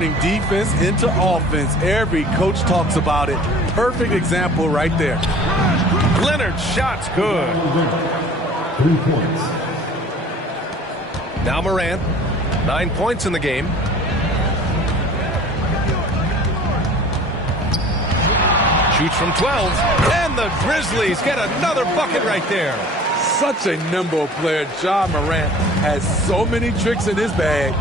Defense into offense. Every coach talks about it. Perfect example right there. Leonard's shot's good. 3 points. Now Morant. 9 points in the game. Shoots from 12. And the Grizzlies get another bucket right there. Such a nimble player. Ja Morant has so many tricks in his bag.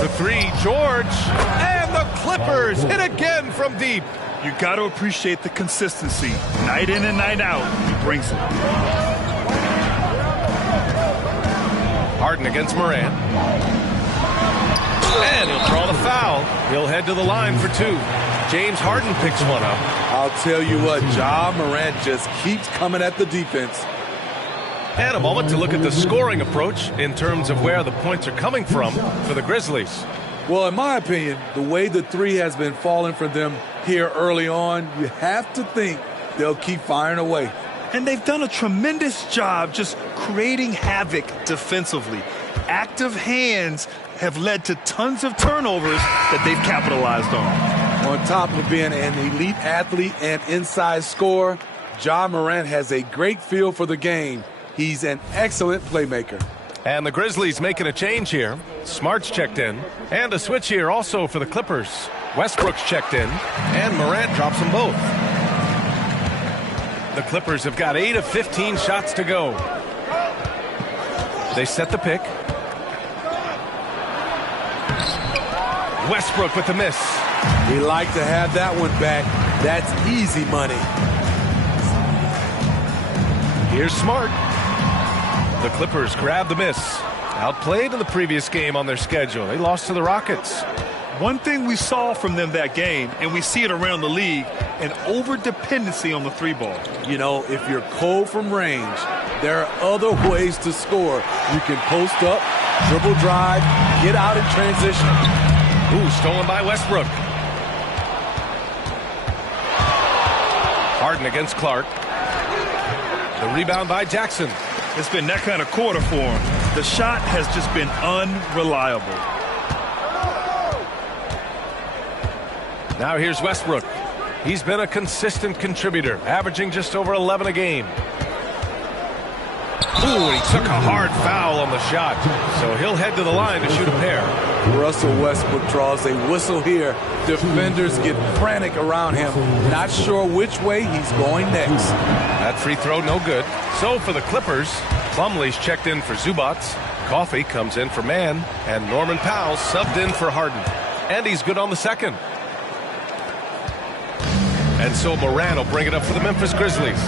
The three, George. And the Clippers hit again from deep. You got to appreciate the consistency. Night in and night out, he brings it. Harden against Morant. And he'll draw the foul. He'll head to the line for two. James Harden picks one up. I'll tell you what, Ja Morant just keeps coming at the defense. And a moment to look at the scoring approach in terms of where the points are coming from for the Grizzlies. Well, in my opinion, the way the three has been falling for them here early on, you have to think they'll keep firing away. And they've done a tremendous job just creating havoc defensively. Active hands have led to tons of turnovers that they've capitalized on. On top of being an elite athlete and inside scorer, Ja Morant has a great feel for the game. He's an excellent playmaker. And the Grizzlies making a change here. Smart's checked in. And a switch here also for the Clippers. Westbrook's checked in. And Morant drops them both. The Clippers have got 8 of 15 shots to go. They set the pick. Westbrook with the miss. He liked to have that one back. That's easy money. Here's Smart. The Clippers grab the miss. Outplayed in the previous game on their schedule. They lost to the Rockets. One thing we saw from them that game, and we see it around the league, an over-dependency on the three ball. You know, if you're cold from range, there are other ways to score. You can post up, dribble drive, get out in transition. Ooh, stolen by Westbrook. Harden against Clark. The rebound by Jackson. It's been that kind of quarter for him. The shot has just been unreliable. Now here's Westbrook. He's been a consistent contributor, averaging just over 11 a game. Ooh, he took a hard foul on the shot, so he'll head to the line to shoot a pair. Russell Westbrook draws a whistle here. Defenders get frantic around him, not sure which way he's going next. That free throw no good. So for the Clippers, Plumlee's checked in for Zubac. Coffey comes in for Mann, and Norman Powell subbed in for Harden. And he's good on the second. And so Morant will bring it up for the Memphis Grizzlies.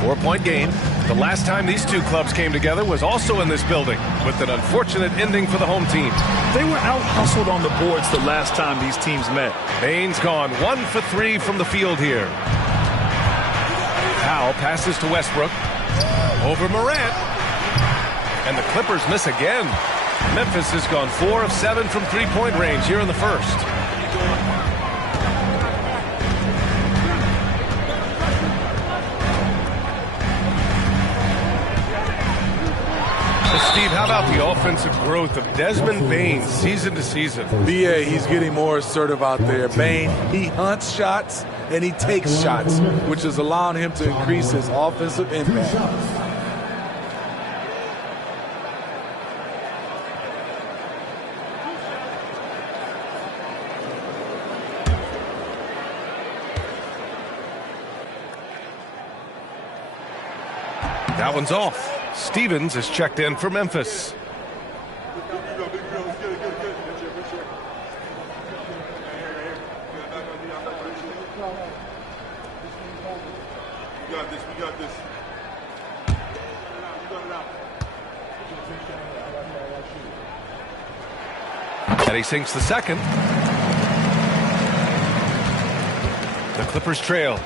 4-point game. The last time these two clubs came together was also in this building, with an unfortunate ending for the home team. They were out-hustled on the boards the last time these teams met. Bane's gone 1 for 3 from the field here. Powell passes to Westbrook. Over Morant. And the Clippers miss again. Memphis has gone 4 of 7 from three-point range here in the first. Steve, how about the offensive growth of Desmond Bane season to season? BA, he's getting more assertive out there. Bane, he hunts shots and he takes shots, which is allowing him to increase his offensive impact. That one's off. Stevens is checked in for Memphis. We got this. And he sinks the second. The Clippers trail.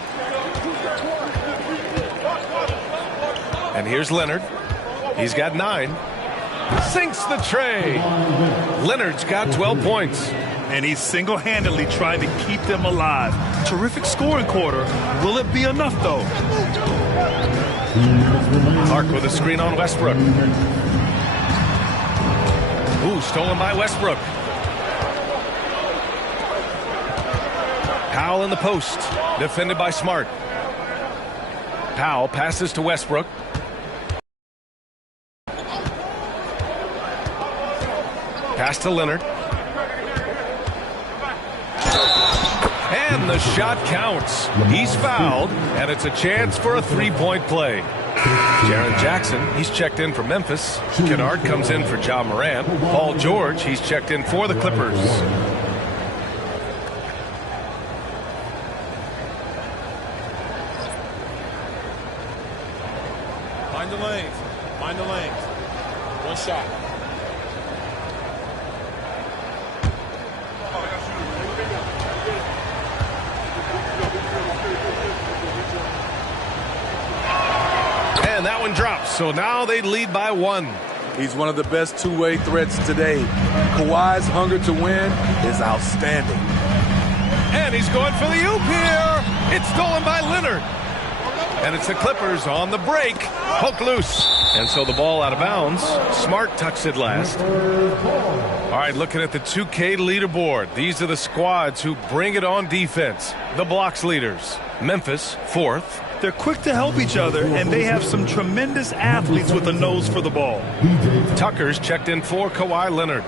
And here's Leonard. He's got 9. Sinks the tray. Leonard's got 12 points. And he's single-handedly trying to keep them alive. Terrific scoring quarter. Will it be enough, though? Clark with a screen on Westbrook. Ooh, stolen by Westbrook. Powell in the post. Defended by Smart. Powell passes to Westbrook. Pass to Leonard. And the shot counts. He's fouled, and it's a chance for a three-point play. Jaren Jackson, he's checked in for Memphis. Kennard comes in for Ja Morant. Paul George, he's checked in for the Clippers. Find the lanes. Find the lanes. One shot. And that one drops, so now they lead by one. He's one of the best two-way threats today. Kawhi's hunger to win is outstanding. And he's going for the oop here. It's stolen by Leonard. And it's the Clippers on the break. Poke loose. And so the ball out of bounds. Smart tucks it last. All right, looking at the 2K leaderboard. These are the squads who bring it on defense. The blocks leaders. Memphis, 4th. They're quick to help each other, and they have some tremendous athletes with a nose for the ball. Tucker's checked in for Kawhi Leonard.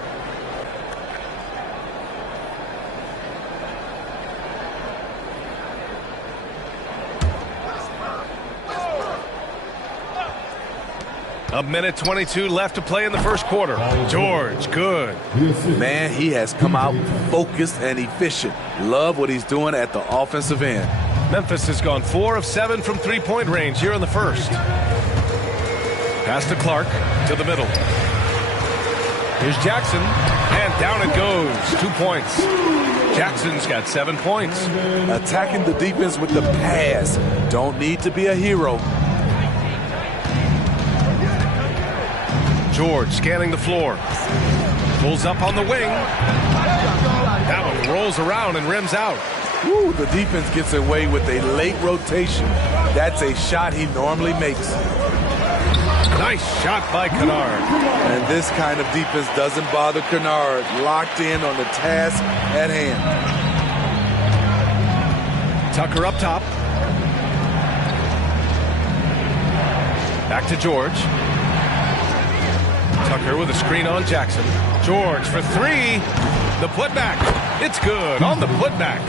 A minute 22 left to play in the first quarter. George, good. Man, he has come out focused and efficient. Love what he's doing at the offensive end. Memphis has gone 4 of 7 from three-point range here in the first. Pass to Clark to the middle. Here's Jackson, and down it goes. 2 points. Jackson's got 7 points. Attacking the defense with the pass. Don't need to be a hero. George scanning the floor. Pulls up on the wing. That one rolls around and rims out. Ooh, the defense gets away with a late rotation. That's a shot he normally makes. Nice shot by Kennard. And this kind of defense doesn't bother Kennard. Locked in on the task at hand. Tucker up top. Back to George. Tucker with a screen on Jackson. George for 3. The putback. It's good on the putback.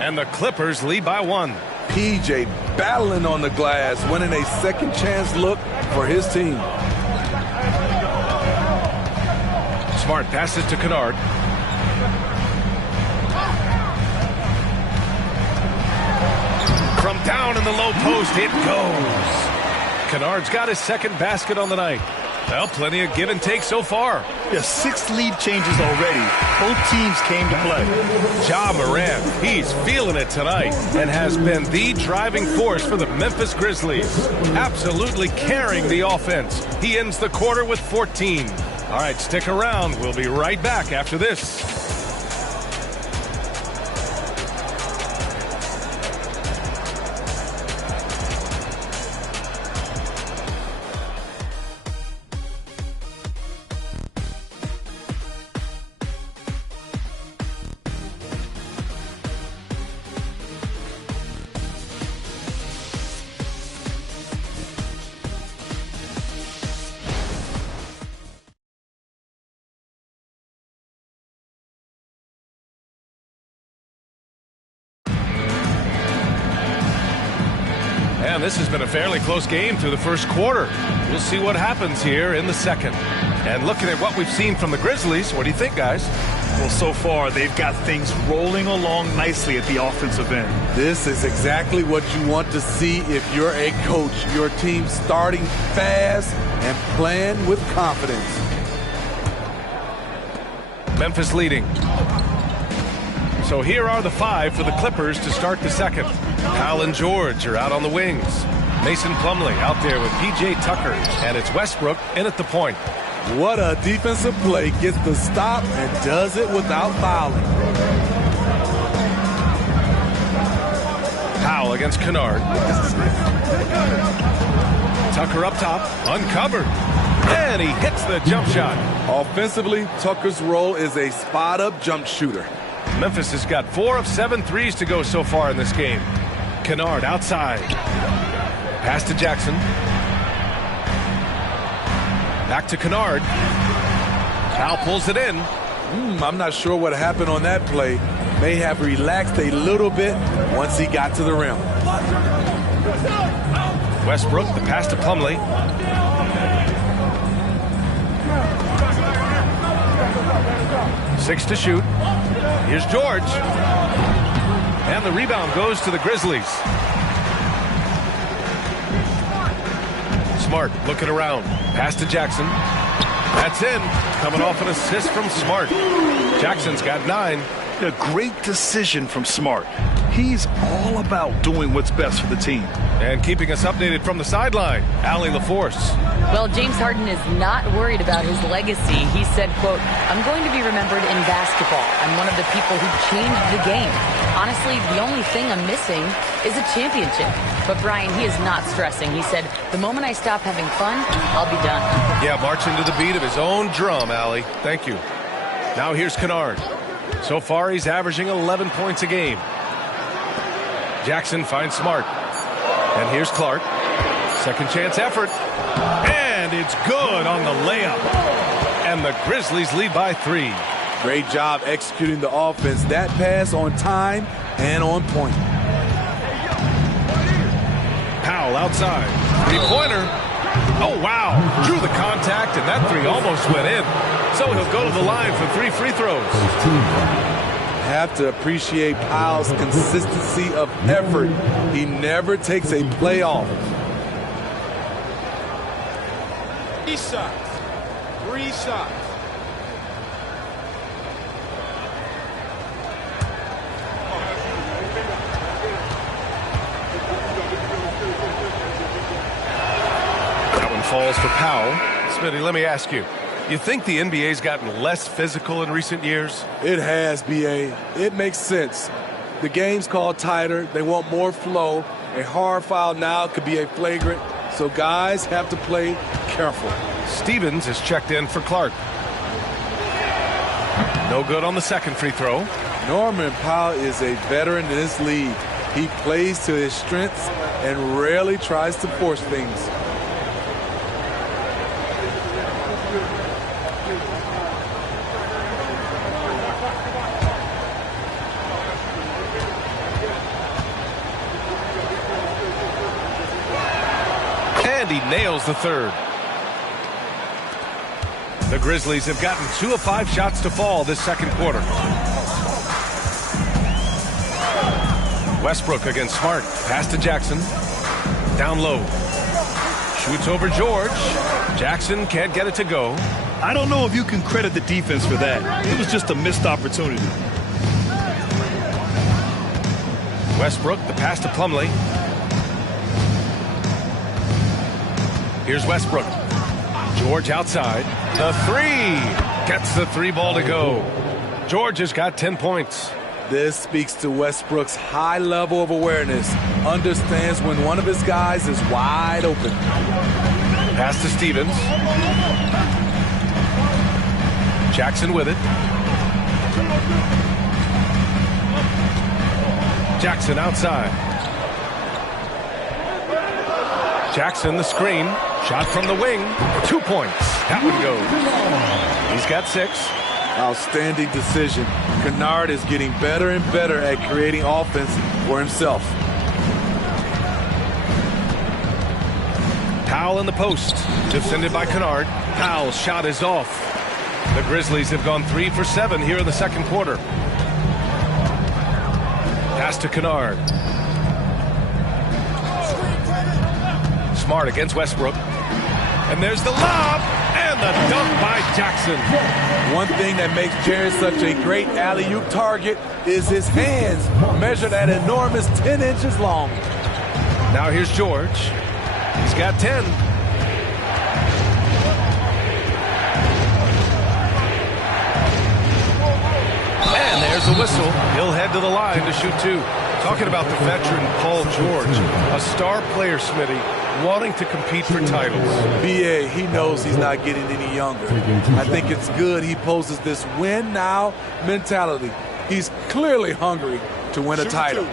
And the Clippers lead by 1. PJ battling on the glass, winning a second chance look for his team. Smart passes to Kennard. From down in the low post, it goes. Kennard's got his second basket on the night. Well, plenty of give and take so far. Yeah, 6 lead changes already. Both teams came to play. Ja Morant, he's feeling it tonight and has been the driving force for the Memphis Grizzlies. Absolutely carrying the offense. He ends the quarter with 14. All right, stick around. We'll be right back after this. And this has been a fairly close game through the first quarter. We'll see what happens here in the second. And looking at what we've seen from the Grizzlies, what do you think, guys? Well, so far, they've got things rolling along nicely at the offensive end. This is exactly what you want to see if you're a coach. Your team starting fast and playing with confidence. Memphis leading. So here are the 5 for the Clippers to start the second. Powell and George are out on the wings. Mason Plumlee out there with P.J. Tucker. And it's Westbrook in at the point. What a defensive play. Gets the stop and does it without fouling. Powell against Kennard. Tucker up top, uncovered. And he hits the jump shot. Offensively, Tucker's role is a spot-up jump shooter. Memphis has got 4 of 7 threes to go so far in this game. Kennard outside. Pass to Jackson. Back to Kennard. Powell pulls it in. I'm not sure what happened on that play. May have relaxed a little bit once he got to the rim. Westbrook, the pass to Plumlee. Six to shoot. Here's George. And the rebound goes to the Grizzlies. Smart looking around. Pass to Jackson. That's in. Coming off an assist from Smart. Jackson's got 9. A great decision from Smart. He's all about doing what's best for the team. And keeping us updated from the sideline, Allie LaForce. Well, James Harden is not worried about his legacy. He said, quote, "I'm going to be remembered in basketball. I'm one of the people who changed the game. Honestly, the only thing I'm missing is a championship." But Brian, he is not stressing. He said, "The moment I stop having fun, I'll be done." Yeah, marching to the beat of his own drum, Allie. Thank you. Now here's Kennard. So far, he's averaging 11 points a game. Jackson finds Smart. And here's Clark. Second chance effort. And it's good on the layup. And the Grizzlies lead by 3. Great job executing the offense. That pass on time and on point. Powell outside. 3-pointer. Oh, wow. Drew the contact, and that 3 almost went in. So he'll go to the line for 3 free throws. Have to appreciate Powell's consistency of effort. He never takes a play off. 3 shots. 3 shots. That one falls for Powell. Smitty, let me ask you. You think the NBA's gotten less physical in recent years? It has, B.A. It makes sense. The game's called tighter. They want more flow. A hard foul now could be a flagrant, so guys have to play careful. Stevens is checked in for Clark. No good on the second free throw. Norman Powell is a veteran in this league. He plays to his strengths and rarely tries to force things. And he nails the third. The Grizzlies have gotten 2 of 5 shots to fall this second quarter. Westbrook against Smart. Pass to Jackson. Down low. Shoots over George. Jackson can't get it to go. I don't know if you can credit the defense for that. It was just a missed opportunity. Westbrook, the pass to Plumlee. Here's Westbrook. George outside. The 3. Gets the 3 ball to go. George has got 10 points. This speaks to Westbrook's high level of awareness. Understands when one of his guys is wide open. Pass to Stevens. Jackson with it. Jackson outside. Jackson the screen. Shot from the wing. 2 points. That one goes. He's got 6. Outstanding decision. Kennard is getting better and better at creating offense for himself. Powell in the post. Defended by Kennard. Powell's shot is off. The Grizzlies have gone 3 for 7 here in the second quarter. Pass to Kennard. Smart against Westbrook. And there's the lob. And the dunk by Jackson. One thing that makes Jared such a great alley-oop target is his hands, measured at enormous 10 inches long. Now here's George. He's got 10. And there's the whistle. He'll head to the line to shoot 2. Talking about the veteran Paul George, a star player, Smitty, wanting to compete for titles. B.A., he knows he's not getting any younger. I think it's good he poses this win now mentality. He's clearly hungry to win a title.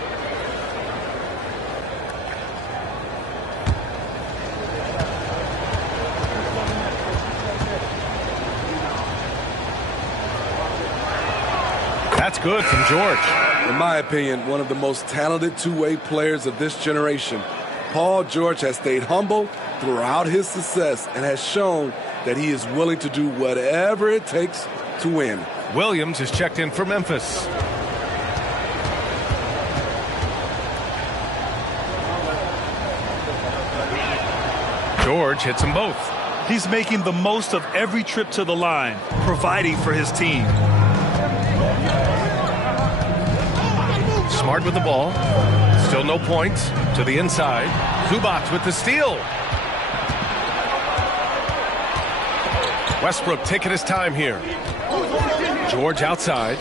That's good from George. In my opinion, one of the most talented two-way players of this generation. Paul George has stayed humble throughout his success and has shown that he is willing to do whatever it takes to win. Williams is checked in for Memphis. George hits them both. He's making the most of every trip to the line, providing for his team. Smart with the ball. Still no points. To the inside. Zubac with the steal. Westbrook taking his time here. George outside.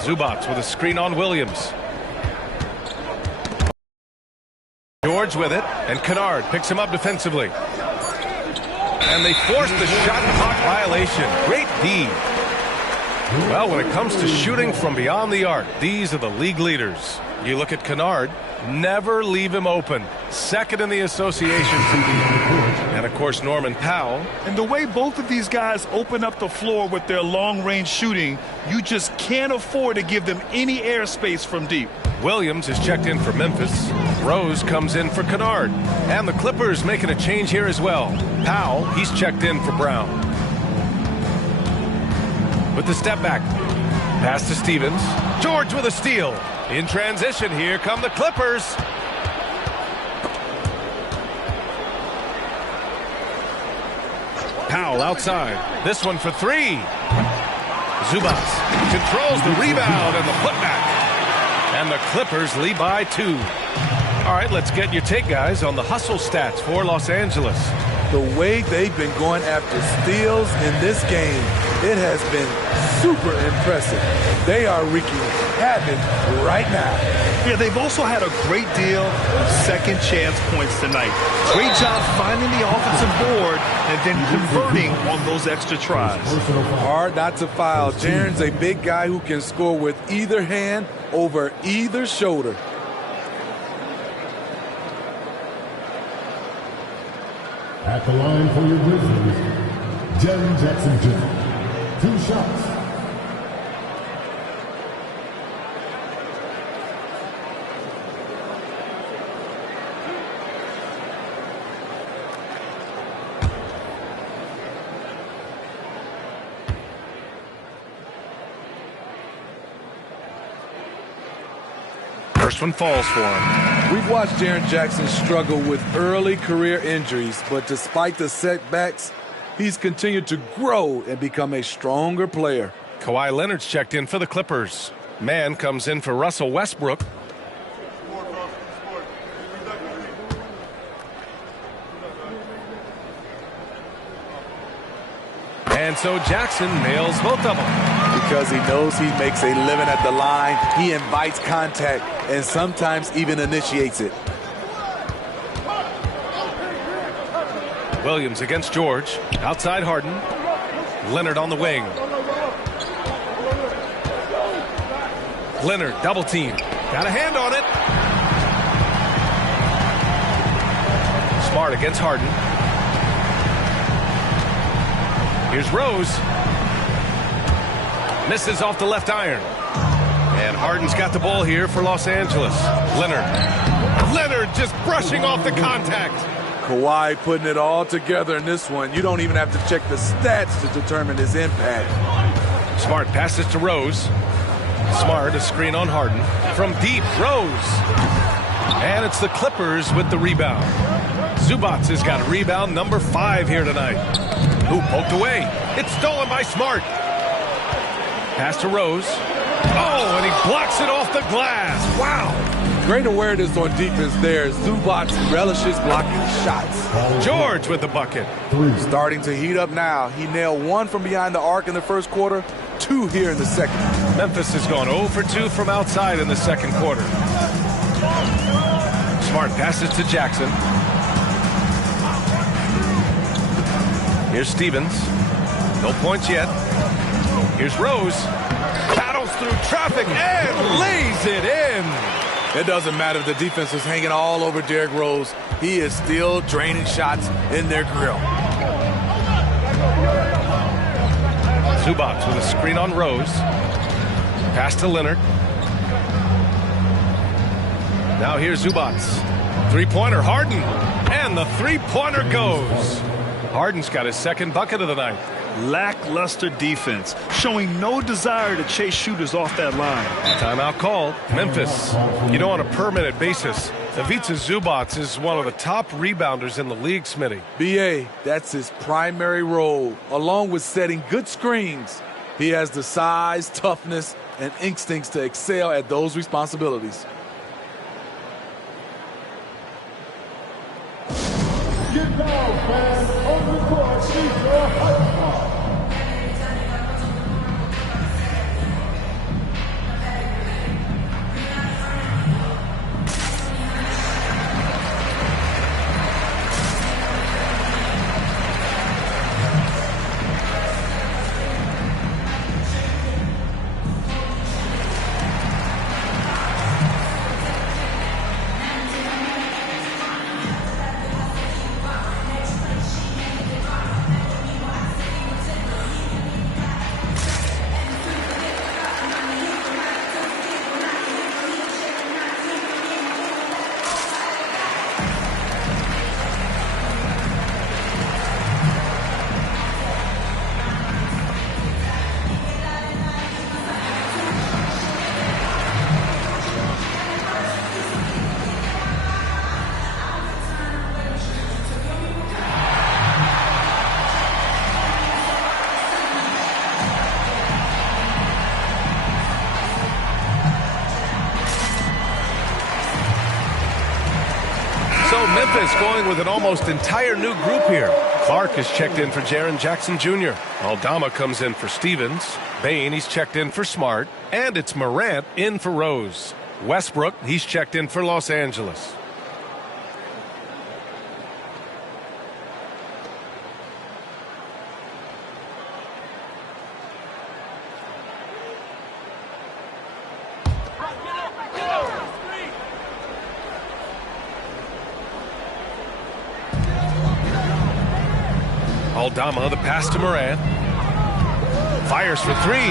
Zubac with a screen on Williams. George with it, and Kennard picks him up defensively. And they force the shot clock violation. Great D. Well, when it comes to shooting from beyond the arc, these are the league leaders. You look at Kennard, never leave him open. Second in the association. And, of course, Norman Powell. And the way both of these guys open up the floor with their long-range shooting, you just can't afford to give them any airspace from deep. Williams is checked in for Memphis. Rose comes in for Kennard. And the Clippers making a change here as well. Powell, he's checked in for Brown. With the step back. Pass to Stevens. George with a steal. In transition, here come the Clippers. Powell outside. This one for three. Zubac controls the rebound and the putback. And the Clippers lead by 2. All right, let's get your take, guys, on the hustle stats for Los Angeles. The way they've been going after steals in this game, it has been super impressive. They are wreaking havoc right now. Yeah, they've also had a great deal of second chance points tonight. Great job finding the offensive board and then converting on those extra tries. Hard not to foul. Jaren's a big guy who can score with either hand over either shoulder. At the line for your Grizzlies, Jaren Jackson Jr. 2 shots. First one falls for him. We've watched Jaren Jackson struggle with early career injuries, but despite the setbacks, he's continued to grow and become a stronger player. Kawhi Leonard's checked in for the Clippers. Man comes in for Russell Westbrook. And so Jackson nails both of them. Because he knows he makes a living at the line, he invites contact and sometimes even initiates it. Williams against George. Outside Harden. Leonard on the wing. Leonard double team. Got a hand on it. Smart against Harden. Here's Rose. Misses off the left iron. And Harden's got the ball here for Los Angeles. Leonard just brushing off the contact. Kawhi putting it all together in this one. You don't even have to check the stats to determine his impact. Smart passes to Rose. Smart, a screen on Harden. From deep, Rose. And it's the Clippers with the rebound. Zubac has got a rebound number 5 here tonight. Who poked away? It's stolen by Smart. Pass to Rose. Oh, and he blocks it off the glass. Wow. Great awareness on defense there. Zubac relishes blocking shots. George with the bucket. Starting to heat up now. He nailed 1 from behind the arc in the first quarter, 2 here in the second. Memphis has gone 0 for 2 from outside in the second quarter. Smart passes to Jackson. Here's Stevens. No points yet. Here's Rose. Battles through traffic and lays it in. It doesn't matter if the defense is hanging all over Derrick Rose. He is still draining shots in their grill. Zubac with a screen on Rose. Pass to Leonard. Now here's Zubac. Three-pointer, Harden. And the three-pointer goes. Harden's got his second bucket of the night. Lackluster defense, showing no desire to chase shooters off that line. Timeout called. Memphis. You know, on a per-minute basis, Ivica Zubac is one of the top rebounders in the league, Smitty. B.A., that's his primary role, along with setting good screens. He has the size, toughness, and instincts to excel at those responsibilities. Get down, fans. On the court, she's your hype star. Memphis going with an almost entire new group here. Clark is checked in for Jaren Jackson Jr. Aldama comes in for Stevens. Bane, he's checked in for Smart. And it's Morant in for Rose. Westbrook, he's checked in for Los Angeles. Aldama, the pass to Morant. Fires for three.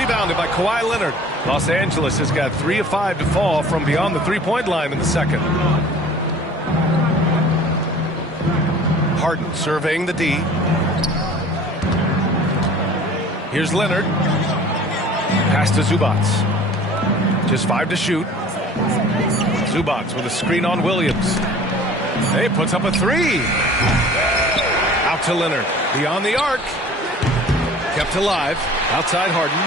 Rebounded by Kawhi Leonard. Los Angeles has got 3 of 5 to fall from beyond the three-point line in the second. Harden surveying the D. Here's Leonard. Pass to Zubac. Just 5 to shoot. Zubac with a screen on Williams. He puts up a three. Out to Leonard. Beyond the arc. Kept alive. Outside Harden.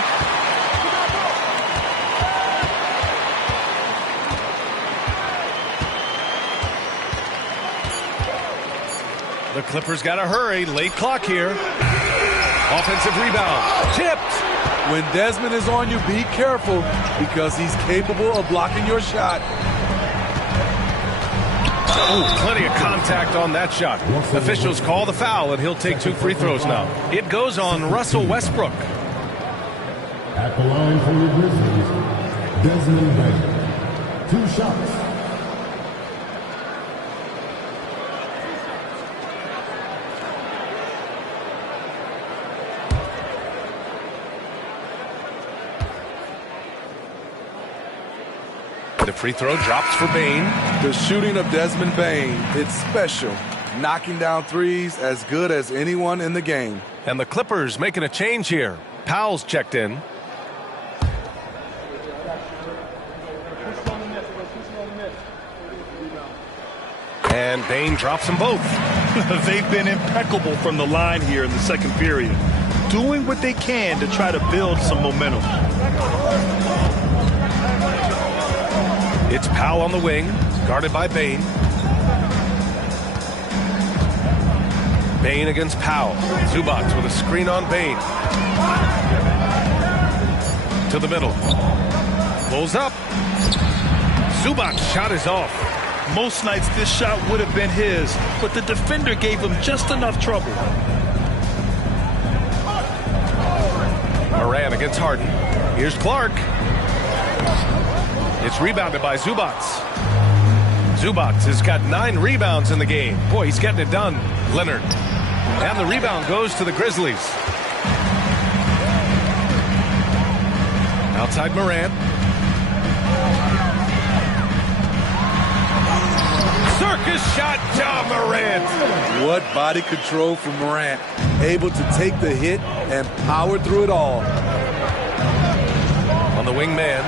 The Clippers got to hurry. Late clock here. Offensive rebound. Tipped. When Desmond is on you, be careful because he's capable of blocking your shot. Ooh, plenty of contact on that shot. Officials call the foul, and he'll take 2 free throws now. It goes on Russell Westbrook. At the line for the Grizzlies, Desmond Bane. 2 shots. The free throw drops for Bane. The shooting of Desmond Bane, it's special. Knocking down threes as good as anyone in the game. And the Clippers making a change here. Powell's checked in. And Bane drops them both. They've been impeccable from the line here in the second period, doing what they can to try to build some momentum. It's Powell on the wing, guarded by Bane. Bane against Powell. Zubac with a screen on Bane. To the middle. Pulls up. Zubac's shot is off. Most nights this shot would have been his, but the defender gave him just enough trouble. against Harden. Here's Clark. It's rebounded by Zubac. Zubac has got 9 rebounds in the game. Boy, he's getting it done. Leonard. And the rebound goes to the Grizzlies. Outside Morant. Circus shot, Ja Morant. What body control from Morant. Able to take the hit and power through it all. On the wingman.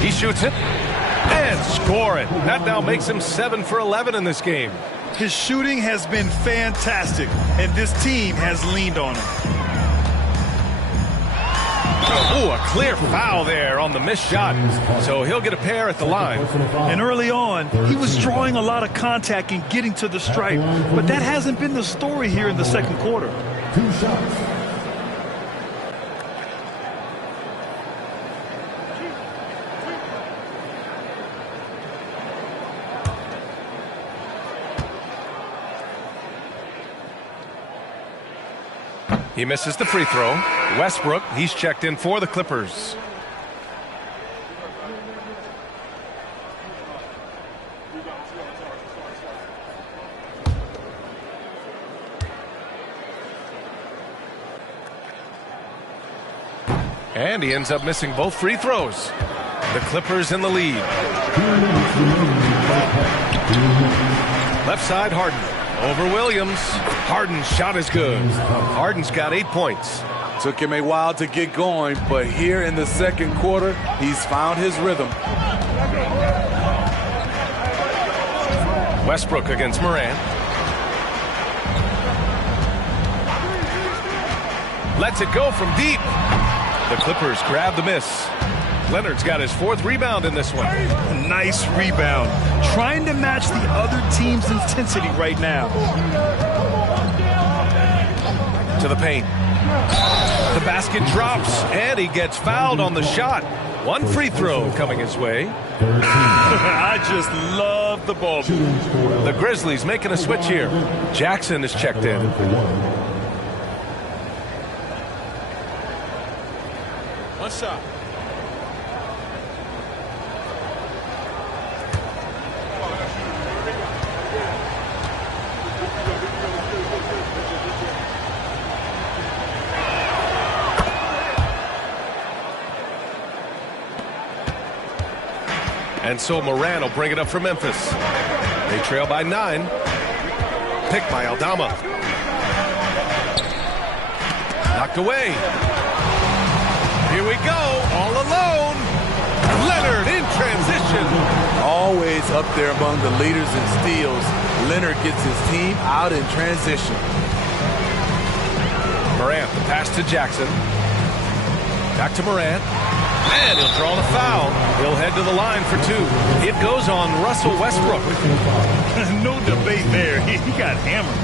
He shoots it and score it. That now makes him 7 for 11 in this game. His shooting has been fantastic, and this team has leaned on him. Oh, a clear foul there on the missed shot. So he'll get a pair at the line. And early on, he was drawing a lot of contact and getting to the stripe. But that hasn't been the story here in the second quarter. 2 shots. He misses the free throw. Westbrook, he's checked in for the Clippers. And he ends up missing both free throws. The Clippers in the lead. Left side, Harden. Over Williams. Harden's shot is good. Harden's got 8 points. Took him a while to get going, but here in the second quarter, he's found his rhythm. Westbrook against Morant. Lets it go from deep. The Clippers grab the miss. Leonard's got his 4th rebound in this one. Nice rebound. Trying to match the other team's intensity right now. To the paint. The basket drops, and he gets fouled on the shot. 1 free throw coming his way. I just love the ball. The Grizzlies making a switch here. Jackson is checked in. One shot. And so Morant will bring it up for Memphis. They trail by 9. Picked by Aldama. Knocked away. Here we go, all alone. Leonard in transition. Always up there among the leaders in steals. Leonard gets his team out in transition. Morant, the pass to Jackson. Back to Morant. And he'll draw the foul. He'll head to the line for 2. It goes on Russell Westbrook. No debate there. He got hammered.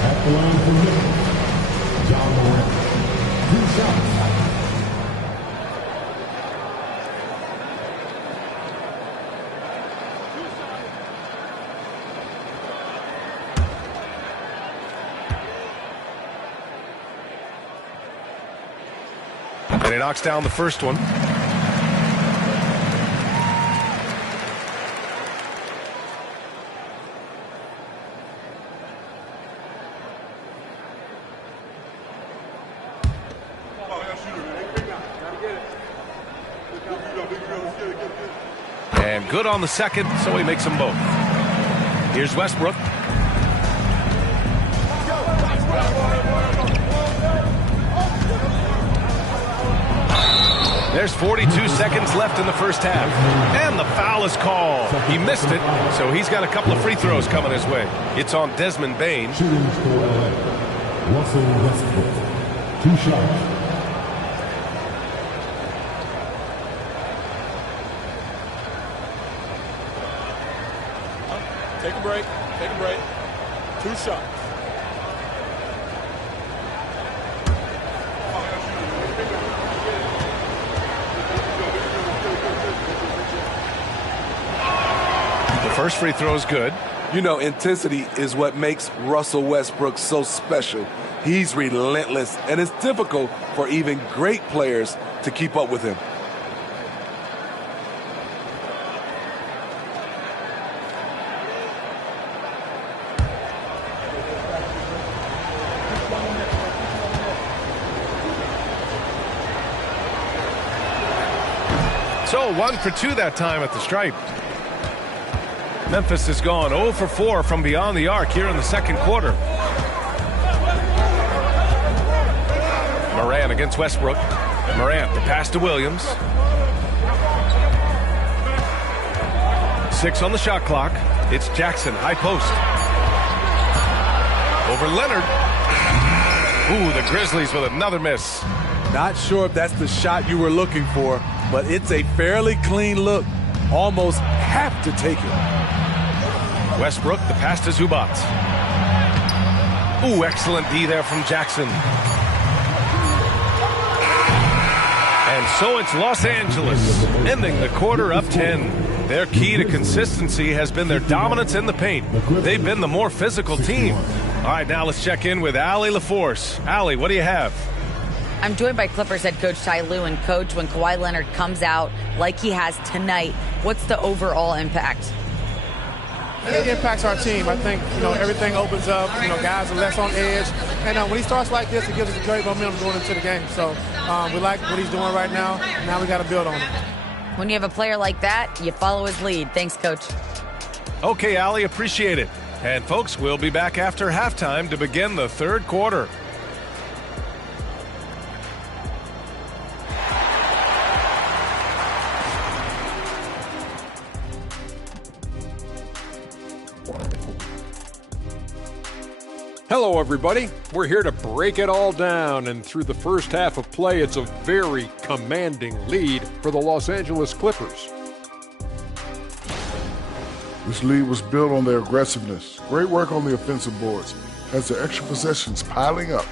At the line for Memphis, Ja Morant. 2 shots. And he knocks down the first one. And good on the second, so he makes them both. Here's Westbrook. There's 42 seconds left in the first half. And the foul is called. He missed it, so he's got a couple of free throws coming his way. It's on Desmond Bane. Shooting for LA, Russell Westbrook. 2 shots. Take a break. Take a break. 2 shots. First free throw is good. You know, intensity is what makes Russell Westbrook so special. He's relentless, and it's difficult for even great players to keep up with him. So 1 for 2 that time at the stripe. Memphis has gone 0 for 4 from beyond the arc here in the second quarter. Morant against Westbrook. Morant, the pass to Williams. 6 on the shot clock. It's Jackson, high post. Over Leonard. Ooh, the Grizzlies with another miss. Not sure if that's the shot you were looking for, but it's a fairly clean look. Almost have to take it. Westbrook, the pass to Zubac. Ooh, excellent D there from Jackson. And so it's Los Angeles, ending the quarter up 10. Their key to consistency has been their dominance in the paint. They've been the more physical team. All right, now let's check in with Allie LaForce. Allie, what do you have? I'm joined by Clippers head coach Ty Lue. And coach, when Kawhi Leonard comes out like he has tonight, what's the overall impact? It impacts our team. I think, everything opens up. Guys are less on edge. And when he starts like this, it gives us a great momentum going into the game. So we like what he's doing right now. Now we got to build on it. When you have a player like that, you follow his lead. Thanks, coach. Okay, Allie, appreciate it. And folks, we'll be back after halftime to begin the third quarter. Hello, everybody. We're here to break it all down, and through the first half of play, it's a very commanding lead for the Los Angeles Clippers. This lead was built on their aggressiveness. Great work on the offensive boards. Has the extra possessions piling up.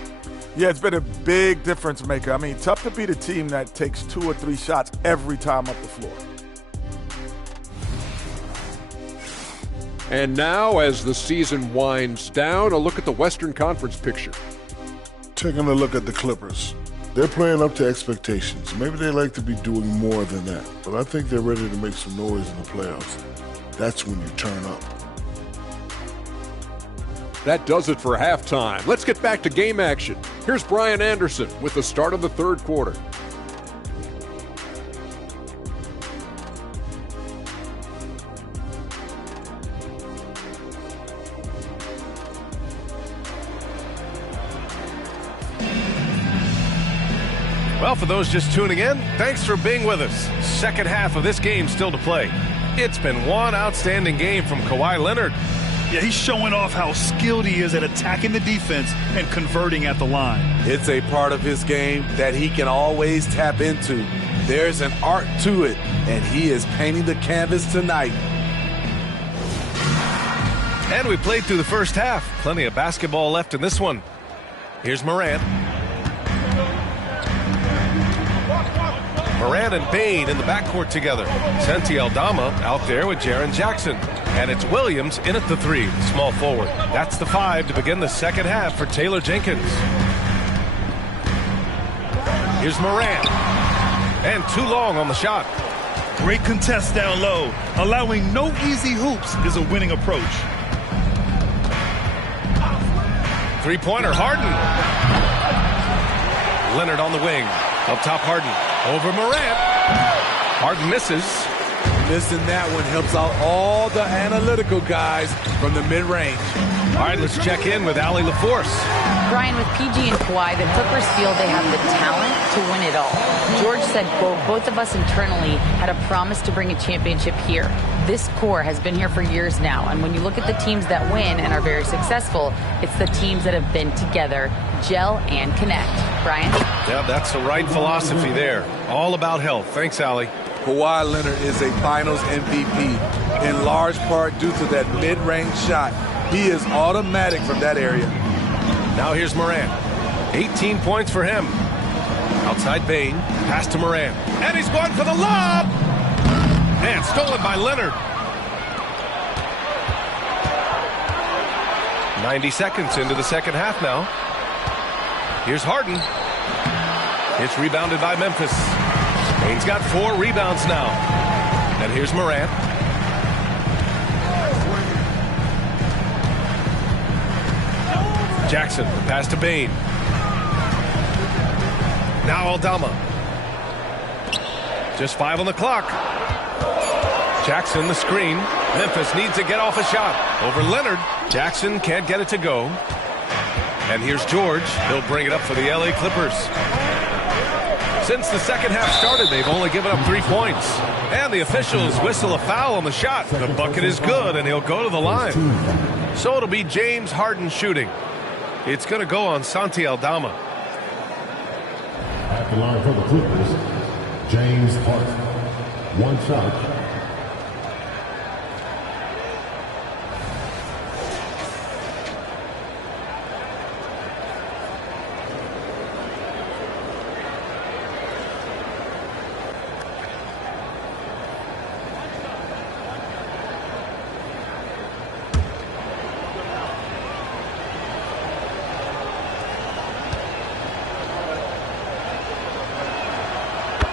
Yeah, it's been a big difference maker. I mean, tough to beat a team that takes 2 or 3 shots every time up the floor. And now, as the season winds down, a look at the Western Conference picture. Taking a look at the Clippers. They're playing up to expectations. Maybe they like to be doing more than that, but I think they're ready to make some noise in the playoffs. That's when you turn up. That does it for halftime. Let's get back to game action. Here's Brian Anderson with the start of the third quarter. Well, for those just tuning in, thanks for being with us. Second half of this game still to play. It's been one outstanding game from Kawhi Leonard. Yeah, he's showing off how skilled he is at attacking the defense and converting at the line. It's a part of his game that he can always tap into. There's an art to it, and he is painting the canvas tonight. And we played through the first half. Plenty of basketball left in this one. Here's Morant. Morant and Bane in the backcourt together. Santi Aldama out there with Jaren Jackson. And it's Williams in at the 3, small forward. That's the 5 to begin the second half for Taylor Jenkins. Here's Morant. And too long on the shot. Great contest down low. Allowing no easy hoops is a winning approach. Three-pointer, Harden. Leonard on the wing. Up top, Harden. Over Morant. Harden misses. Missing that one helps out all the analytical guys from the mid-range. All right, let's check in with Allie LaForce. Brian, with PG and Kawhi, the Clippers feel they have the talent to win it all. George said, quote, both of us internally had a promise to bring a championship here. This core has been here for years now, and when you look at the teams that win and are very successful, it's the teams that have been together, gel, and connect. Brian? Yeah, that's the right philosophy there. All about health. Thanks, Allie. Kawhi Leonard is a finals MVP, in large part due to that mid-range shot. He is automatic from that area. Now here's Morant. 18 points for him. Outside Bane. Pass to Morant. And he's going for the lob! And stolen by Leonard. 90 seconds into the second half now. Here's Harden. It's rebounded by Memphis. Bane's got 4 rebounds now. And here's Morant. Jackson, the pass to Bane. Now Aldama. Just 5 on the clock. Jackson, the screen. Memphis needs to get off a shot. Over Leonard. Jackson can't get it to go. And here's George. He'll bring it up for the LA Clippers. Since the second half started, they've only given up 3 points. And the officials whistle a foul on the shot. The bucket is good, and he'll go to the line. So it'll be James Harden shooting. It's going to go on Santi Aldama. At the line for the Clippers, James Harden. 1 shot.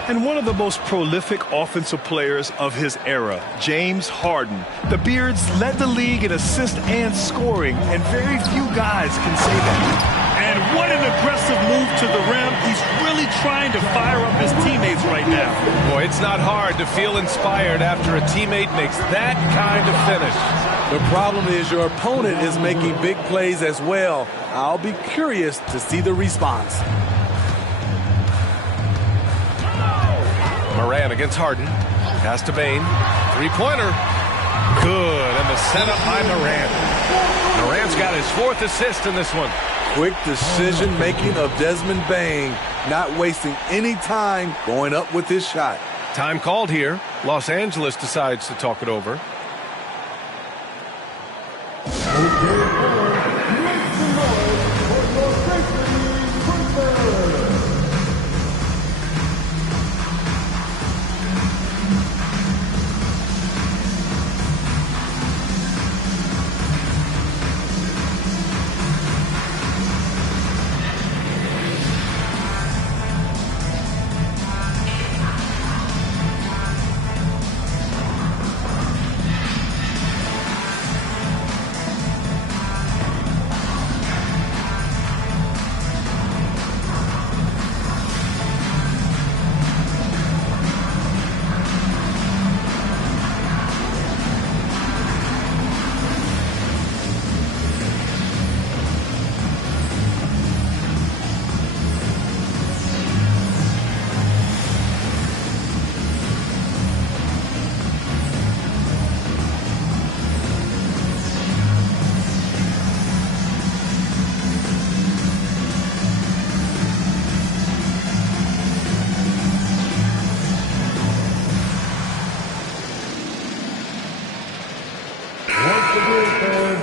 And one of the most prolific offensive players of his era, James Harden. The Beards led the league in assists and scoring, and very few guys can say that. And what an aggressive move to the rim. He's really trying to fire up his teammates right now. Boy, it's not hard to feel inspired after a teammate makes that kind of finish. The problem is your opponent is making big plays as well. I'll be curious to see the response. Morant against Harden. Pass to Bane. 3-pointer. Good. And the setup by Morant. Morant's got his 4th assist in this one. Quick decision-making of Desmond Bane. Not wasting any time going up with his shot. Time called here. Los Angeles decides to talk it over.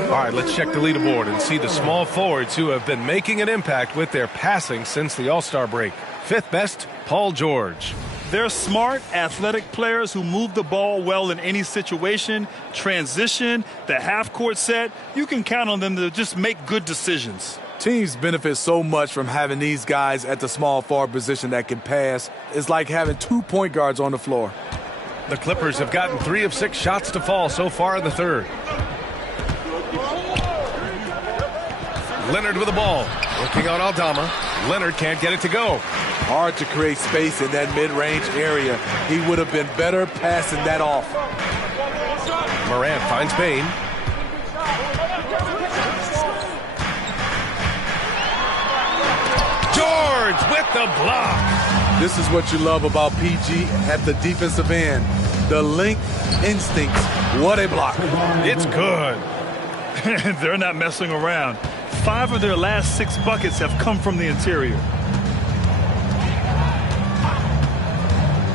All right, let's check the leaderboard and see the small forwards who have been making an impact with their passing since the All-Star break. 5th best, Paul George. They're smart, athletic players who move the ball well in any situation, transition, the half-court set. You can count on them to just make good decisions. Teams benefit so much from having these guys at the small forward position that can pass. It's like having 2 point guards on the floor. The Clippers have gotten 3 of 6 shots to fall so far in the 3rd. Leonard with the ball. Working on Aldama. Leonard can't get it to go. Hard to create space in that mid-range area. He would have been better passing that off. Morant finds Bane. George with the block. This is what you love about PG at the defensive end. The length instincts. What a block. It's good. They're not messing around. 5 of their last 6 buckets have come from the interior.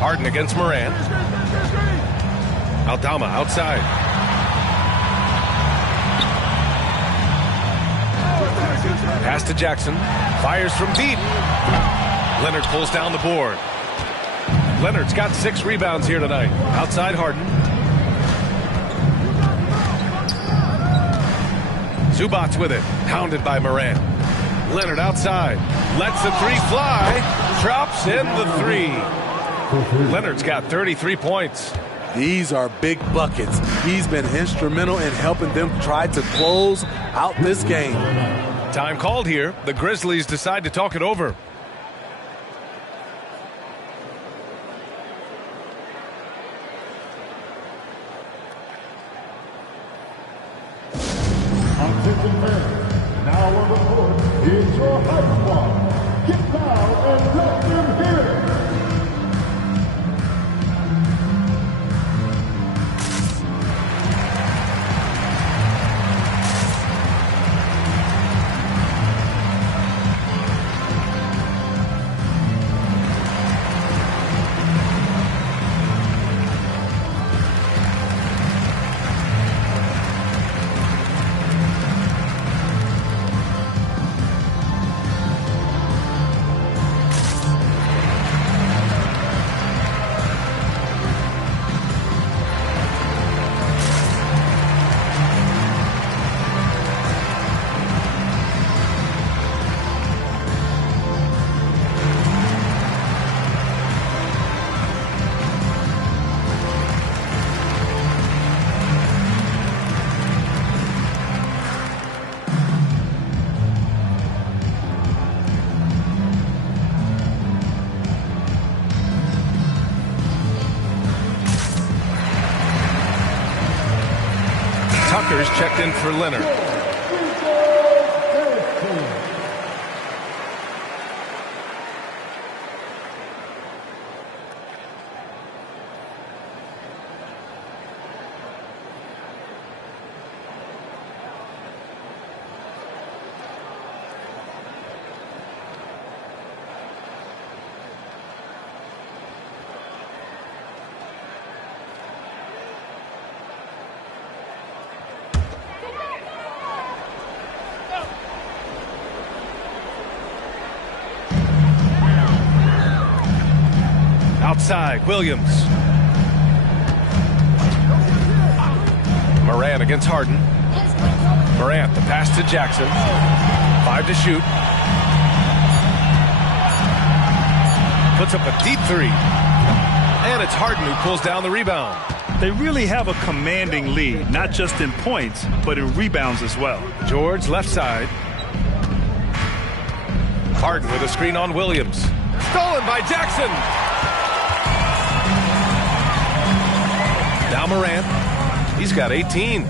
Harden against Morant. Aldama outside. Pass to Jackson. Fires from deep. Leonard pulls down the board. Leonard's got 6 rebounds here tonight. Outside Harden. Zubats with it. Hounded by Morant. Leonard outside. Lets the three fly. Drops in the three. Leonard's got 33 points. These are big buckets. He's been instrumental in helping them try to close out this game. Time called here. The Grizzlies decide to talk it over. Attention fans, now on the court is your hype squad. Get down and let them hear it. Tucker's checked in for Leonard. Outside, Williams. Morant against Harden. Morant, the pass to Jackson. 5 to shoot. Puts up a deep three. And it's Harden who pulls down the rebound. They really have a commanding lead, not just in points, but in rebounds as well. George left side. Harden with a screen on Williams. Stolen by Jackson. Now Morant. He's got 18.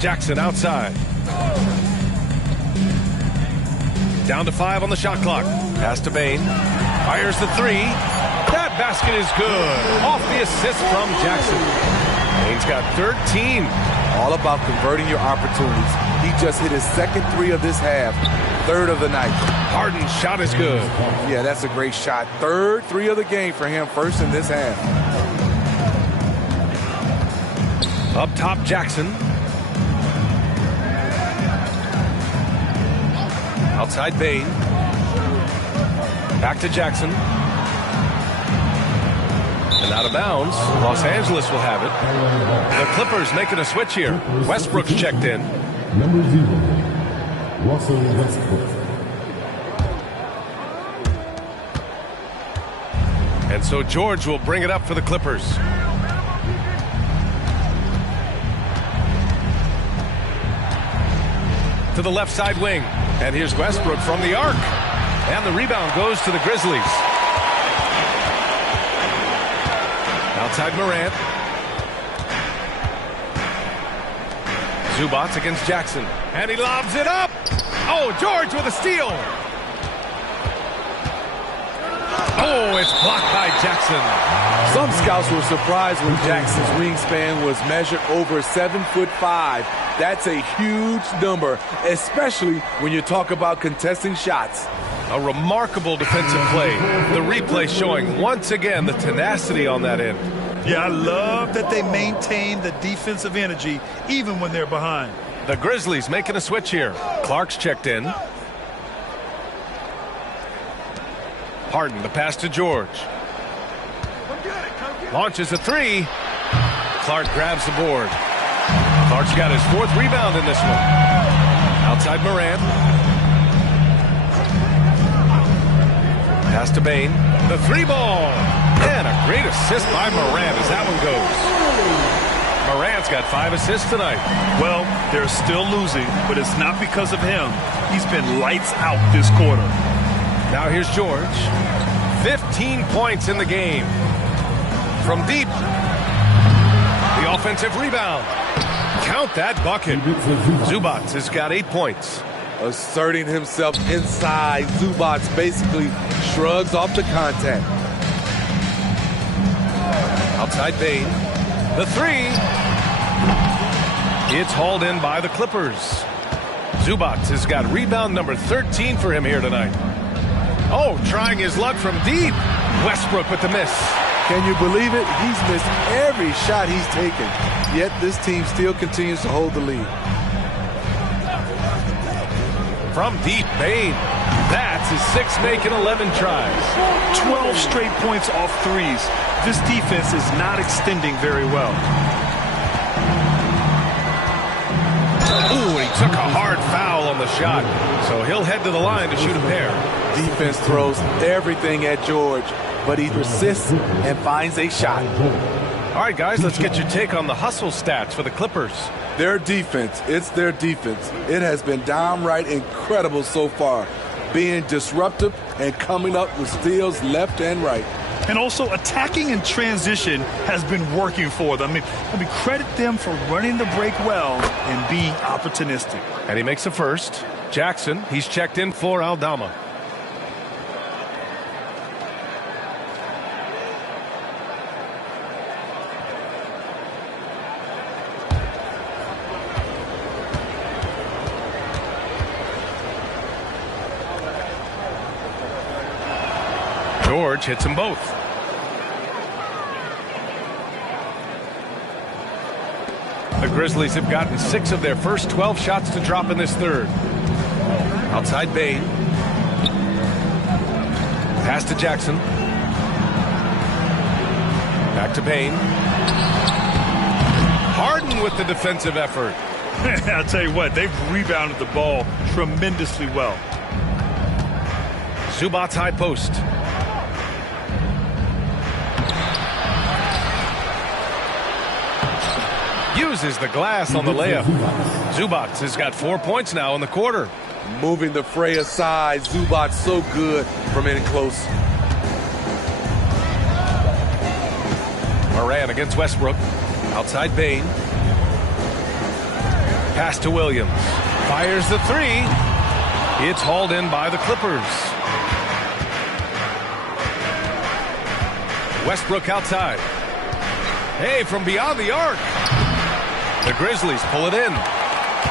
Jackson outside. Down to 5 on the shot clock. Pass to Bane. Fires the three. That basket is good. Off the assist from Jackson. Bane's got 13. All about converting your opportunities. He just hit his second three of this half. Third of the night. Harden's shot is good. Yeah, that's a great shot. Third three of the game for him, first in this half. Up top, Jackson. Outside Bane. Back to Jackson. And out of bounds. Los Angeles will have it. The Clippers making a switch here. Westbrook's checked in. Number 0, Russell Westbrook. And so George will bring it up for the Clippers. To the left side wing. And here's Westbrook from the arc. And the rebound goes to the Grizzlies. Outside Morant. Zubats against Jackson. And he lobs it up. Oh, George with a steal. Oh, it's blocked by Jackson. Some scouts were surprised when Jackson's wingspan was measured over 7'5". That's a huge number, especially when you talk about contesting shots. A remarkable defensive play. The replay showing once again the tenacity on that end. Yeah, I love that they maintain the defensive energy even when they're behind. The Grizzlies making a switch here. Clark's checked in. Harden, the pass to George. Launches a three. Clark grabs the board. Clark's got his 4th rebound in this one. Outside Morant. Pass to Bane. The 3-ball. And a great assist by Morant as that one goes. Morant's got 5 assists tonight. Well, they're still losing, but it's not because of him. He's been lights out this quarter. Now here's George. 15 points in the game. From deep. The offensive rebound. Count that bucket. Zubac has got 8 points. Asserting himself inside, Zubac basically shrugs off the contact. Outside Bane. The 3. It's hauled in by the Clippers. Zubac has got rebound number 13 for him here tonight. Oh, trying his luck from deep. Westbrook with the miss. Can you believe it? He's missed every shot he's taken. Yet this team still continues to hold the lead. From deep, Bane. That's his 6th make in 11 tries. 12 straight points off threes. This defense is not extending very well. Ooh, he took a hard foul on the shot. So he'll head to the line to shoot a pair. Defense throws everything at George, but he persists and finds a shot. All right, guys, let's get your take on the hustle stats for the Clippers. Their defense, it's their defense. It has been downright incredible so far, being disruptive and coming up with steals left and right. And also attacking in transition has been working for them. I mean, credit them for running the break well and being opportunistic. And he makes a first. Jackson, he's checked in for Aldama. George hits them both. The Grizzlies have gotten 6 of their first 12 shots to drop in this third. Outside Bane. Pass to Jackson. Back to Bane. Harden with the defensive effort. I'll tell you what, they've rebounded the ball tremendously well. Zubac's high post. Uses the glass on the layup. Zubac has got 4 points now in the quarter. Moving the fray aside, Zubac so good from in close. Morant against Westbrook. Outside Bane. Pass to Williams. Fires the 3. It's hauled in by the Clippers. Westbrook outside. Hey, from beyond the arc. The Grizzlies pull it in.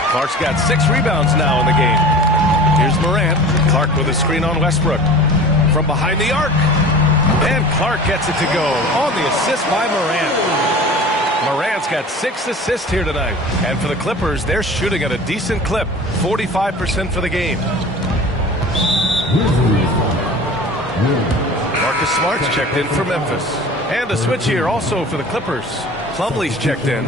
Clark's got 6 rebounds now in the game. Here's Morant. Clark with a screen on Westbrook. From behind the arc. And Clark gets it to go on the assist by Morant. Morant's got 6 assists here tonight. And for the Clippers, they're shooting at a decent clip. 45% for the game. Marcus Smart's checked in for Memphis. And a switch here also for the Clippers. Plumlee's checked in.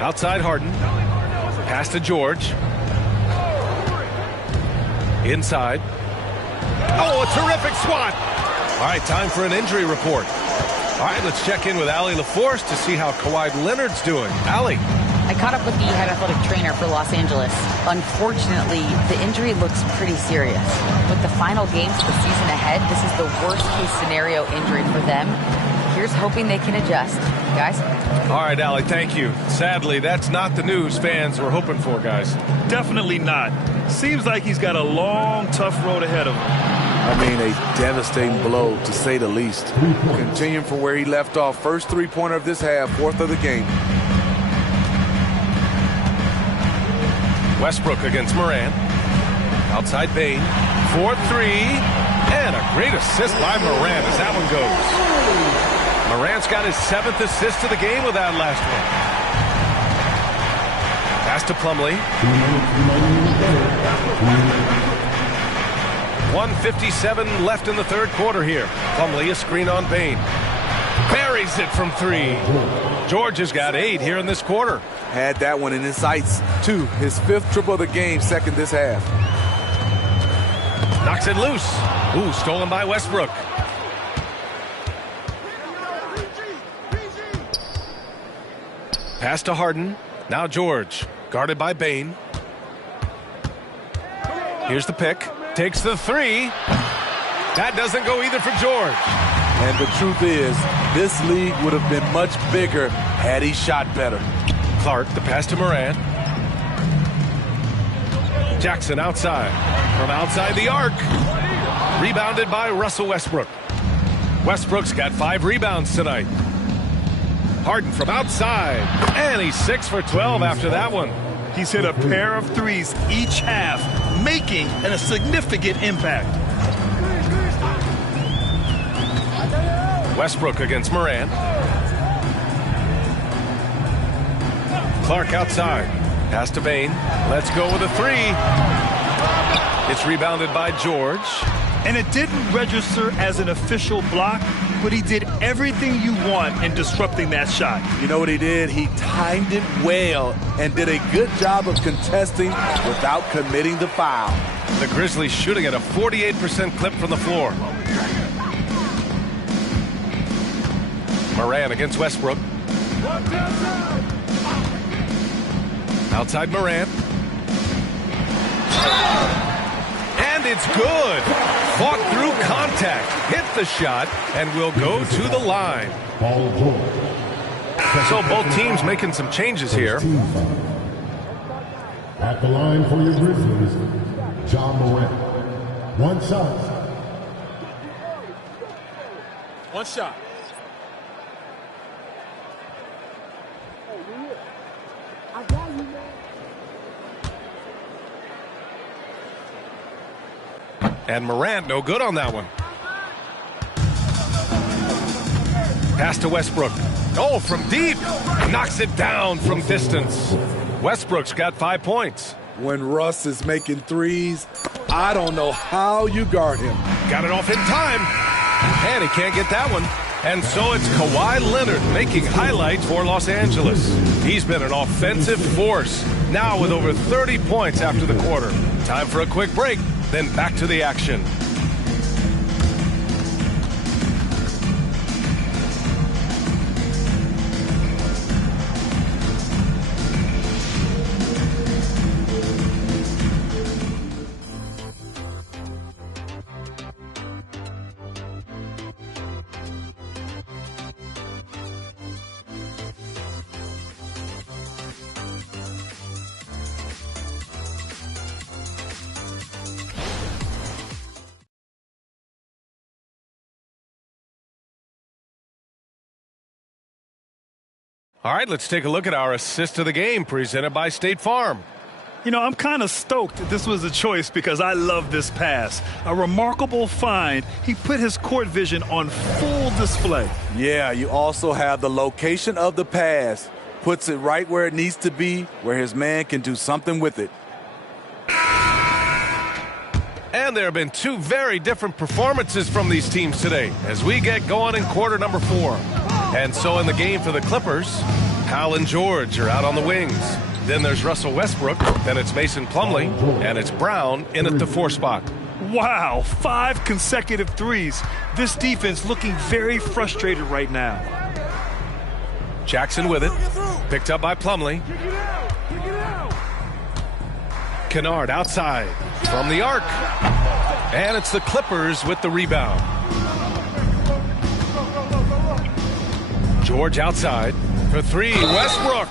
Outside Harden. Pass to George. Inside. Oh, a terrific swat. All right, time for an injury report. All right, let's check in with Allie LaForce to see how Kawhi Leonard's doing. Allie. I caught up with the head athletic trainer for Los Angeles. Unfortunately, the injury looks pretty serious. With the final games of the season ahead, this is the worst-case scenario injury for them. Here's hoping they can adjust. Guys? All right, Allie, thank you. Sadly, that's not the news fans were hoping for, guys. Definitely not. Seems like he's got a long, tough road ahead of him. I mean, a devastating blow, to say the least. Continuing from where he left off. First three-pointer of this half, 4th of the game. Westbrook against Morant. Outside Bane. 4-3. And a great assist by Morant as that one goes. Morant's got his 7th assist of the game with that last one. Pass to Plumlee. 1:57 left in the third quarter here. Plumlee, a screen on Bane. Buries it from 3. George has got 8 here in this quarter. Had that one in his sights, too. His 5th triple of the game, second this half. Knocks it loose. Ooh, stolen by Westbrook. Pass to Harden. Now George, guarded by Bane. Here's the pick. Takes the 3. That doesn't go either for George. And the truth is, this league would have been much bigger had he shot better. Clark, the pass to Morant. Jackson outside. From outside the arc. Rebounded by Russell Westbrook. Westbrook's got 5 rebounds tonight. Harden from outside. And he's 6 for 12 after that one. He's hit a pair of threes each half, making a significant impact. Westbrook against Morant. Clark outside. Pass to Bane. Let's go with a 3. It's rebounded by George. And it didn't register as an official block, but he did everything you want in disrupting that shot. You know what he did? He timed it well and did a good job of contesting without committing the foul. The Grizzlies shooting at a 48% clip from the floor. Morant against Westbrook. Outside Morant. And it's good. Fought through contact, hit the shot, and will go to the line. So both teams making some changes here. At the line for your Grizzlies, John Morant. 1 shot. 1 shot. And Morant, no good on that one. Pass to Westbrook. Oh, from deep. Knocks it down from distance. Westbrook's got 5 points. When Russ is making threes, I don't know how you guard him. Got it off in time. And he can't get that one. And so it's Kawhi Leonard making highlights for Los Angeles. He's been an offensive force, now with over 30 points after the quarter. Time for a quick break, then back to the action. All right, let's take a look at our assist of the game presented by State Farm. You know, I'm kind of stoked this was a choice because I love this pass. A remarkable find. He put his court vision on full display. Yeah, you also have the location of the pass. Puts it right where it needs to be, where his man can do something with it. And there have been 2 very different performances from these teams today as we get going in quarter number 4. And so in the game for the Clippers, Hal and George are out on the wings. Then there's Russell Westbrook, then it's Mason Plumlee, and it's Brown in at the 4 spot. Wow, 5 consecutive threes. This defense looking very frustrated right now. Jackson with it, picked up by Plumlee. Kennard outside from the arc. And it's the Clippers with the rebound. George outside for 3. Westbrook.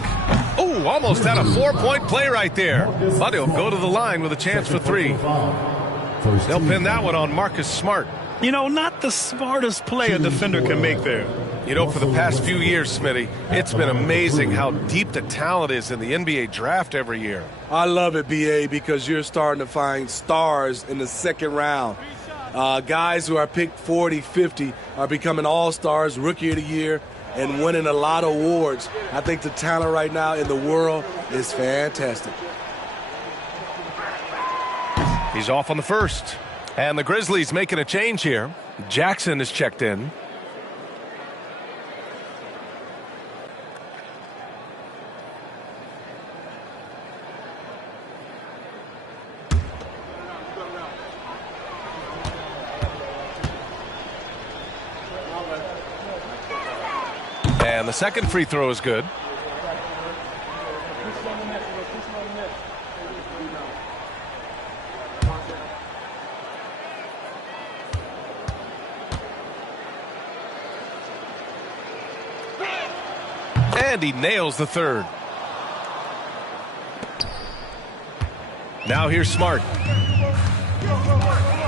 Oh, almost had a 4-point play right there. But he'll go to the line with a chance for 3. They'll pin that one on Marcus Smart. You know, not the smartest play a defender can make there. You know, for the past few years, Smitty, it's been amazing how deep the talent is in the NBA draft every year. I love it, BA, because you're starting to find stars in the second round. Guys who are picked 40, 50 are becoming all-stars, rookie of the year. and winning a lot of awards. I think the talent right now in the world is fantastic. He's off on the first. And the Grizzlies making a change here. Jackson is checked in. And the second free throw is good. And he nails the third. Now here's Smart.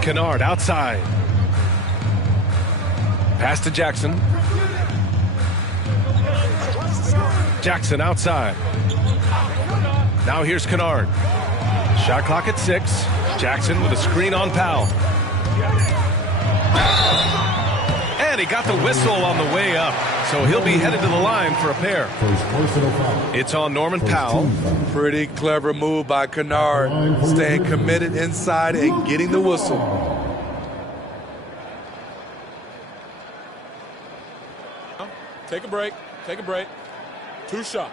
Kennard outside. Pass to Jackson. Jackson outside. Now here's Kennard. Shot clock at 6. Jackson with a screen on Powell. And he got the whistle on the way up. So he'll be headed to the line for a pair. It's on Norman Powell. Pretty clever move by Kennard, staying committed inside and getting the whistle. Take a break. Take a break. 2 shots.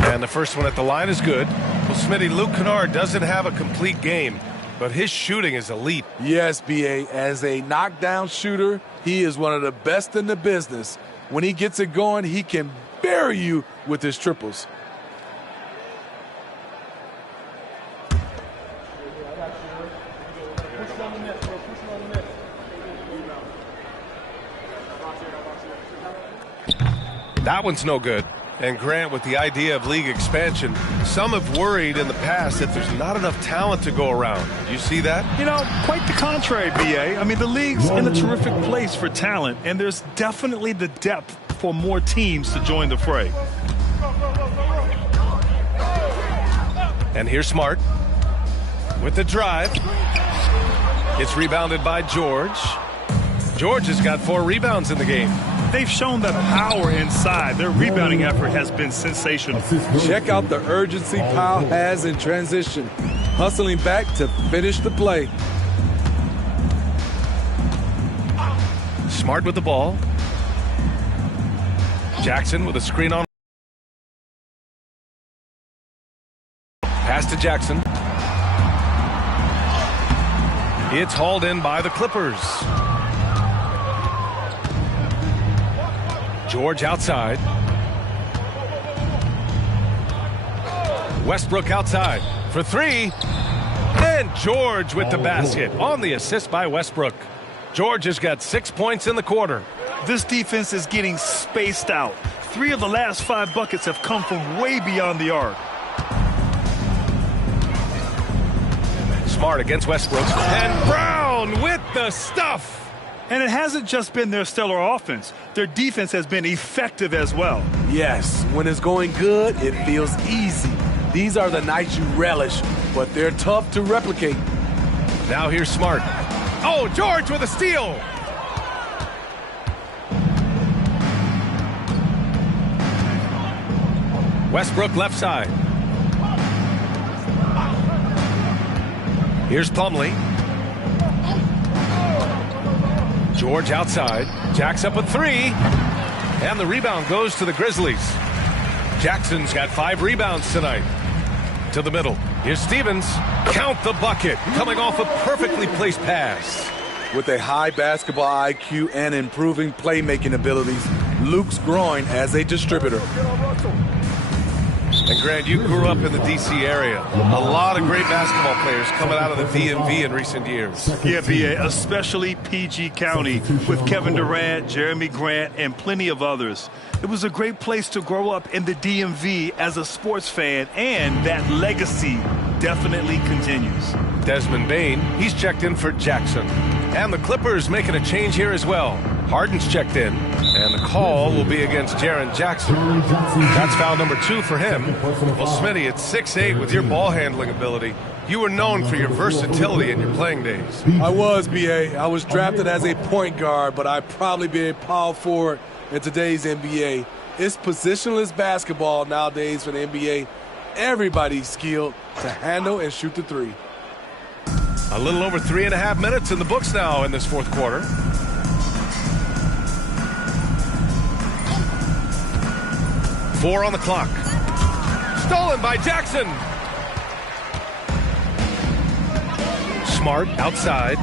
And the first one at the line is good. Well, Smitty, Luke Kennard doesn't have a complete game, but his shooting is elite. Yes, B.A. As a knockdown shooter, he is one of the best in the business. When he gets it going, he can bury you with his triples. That one's no good. And Grant, with the idea of league expansion, some have worried in the past that there's not enough talent to go around. You see that? You know, quite the contrary, B.A. I mean, the league's in a terrific place for talent, and there's definitely the depth for more teams to join the fray. And here's Smart with the drive. It's rebounded by George. George has got 4 rebounds in the game. They've shown that power inside. Their rebounding effort has been sensational. Check out the urgency Powell has in transition, hustling back to finish the play. Smart with the ball. Jackson with a screen on. Pass to Jackson. It's hauled in by the Clippers. George outside. Westbrook outside for 3. And George with the basket on the assist by Westbrook. George has got 6 points in the quarter. This defense is getting spaced out. 3 of the last 5 buckets have come from way beyond the arc. Smart against Westbrook. And Brown with the stuff. And it hasn't just been their stellar offense. Their defense has been effective as well. Yes, when it's going good, it feels easy. These are the nights you relish, but they're tough to replicate. Now here's Smart. Oh, George with a steal. Westbrook left side. Here's Plumlee. George outside. Jacks up a 3. And the rebound goes to the Grizzlies. Jackson's got 5 rebounds tonight. To the middle. Here's Stevens. Count the bucket. Coming off a perfectly placed pass. With a high basketball IQ and improving playmaking abilities, Luke's growing as a distributor. And Grant, you grew up in the D.C. area. A lot of great basketball players coming out of the DMV in recent years. Yeah, B.A., especially PG County with Kevin Durant, Jeremy Grant, and plenty of others. It was a great place to grow up in the DMV as a sports fan, and that legacy definitely continues. Desmond Bane, he's checked in for Jackson. And the Clippers making a change here as well. Harden's checked in, and the call will be against Jaren Jackson. That's foul number 2 for him. Well, Smitty, at 6'8", with your ball handling ability, you were known for your versatility in your playing days. I was, B.A. I was drafted as a point guard, but I'd probably be a power forward in today's NBA. It's positionless basketball nowadays for the NBA. Everybody's skilled to handle and shoot the three. A little over 3.5 minutes in the books now in this fourth quarter. Four on the clock. Stolen by Jackson. Smart outside.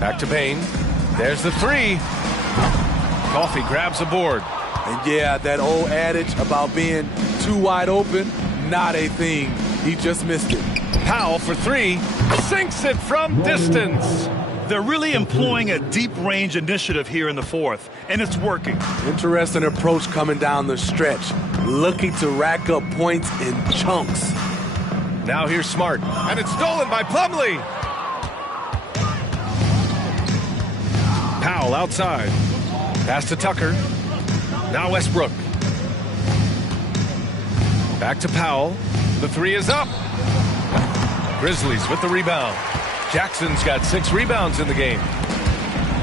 Back to Bane. There's the three. Coffee grabs the board. And yeah, that old adage about being too wide open, not a thing. He just missed it. Powell for three. Sinks it from distance. They're really employing a deep-range initiative here in the fourth, and it's working. Interesting approach coming down the stretch, looking to rack up points in chunks. Now here's Smart, and it's stolen by Plumlee. Powell outside. Pass to Tucker. Now Westbrook. Back to Powell. The three is up. Grizzlies with the rebound. Jackson's got 6 rebounds in the game.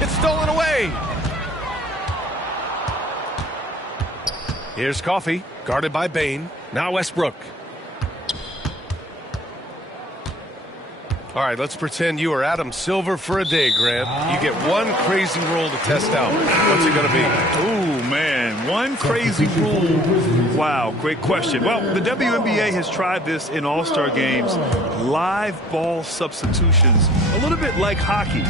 It's stolen away. Here's Coffee, guarded by Bane. Now Westbrook. All right, let's pretend you are Adam Silver for a day, Grant. You get one crazy rule to test out. What's it going to be? Oh, man, one crazy rule. Wow, great question. Well, the WNBA has tried this in all-star games. Live ball substitutions, a little bit like hockey.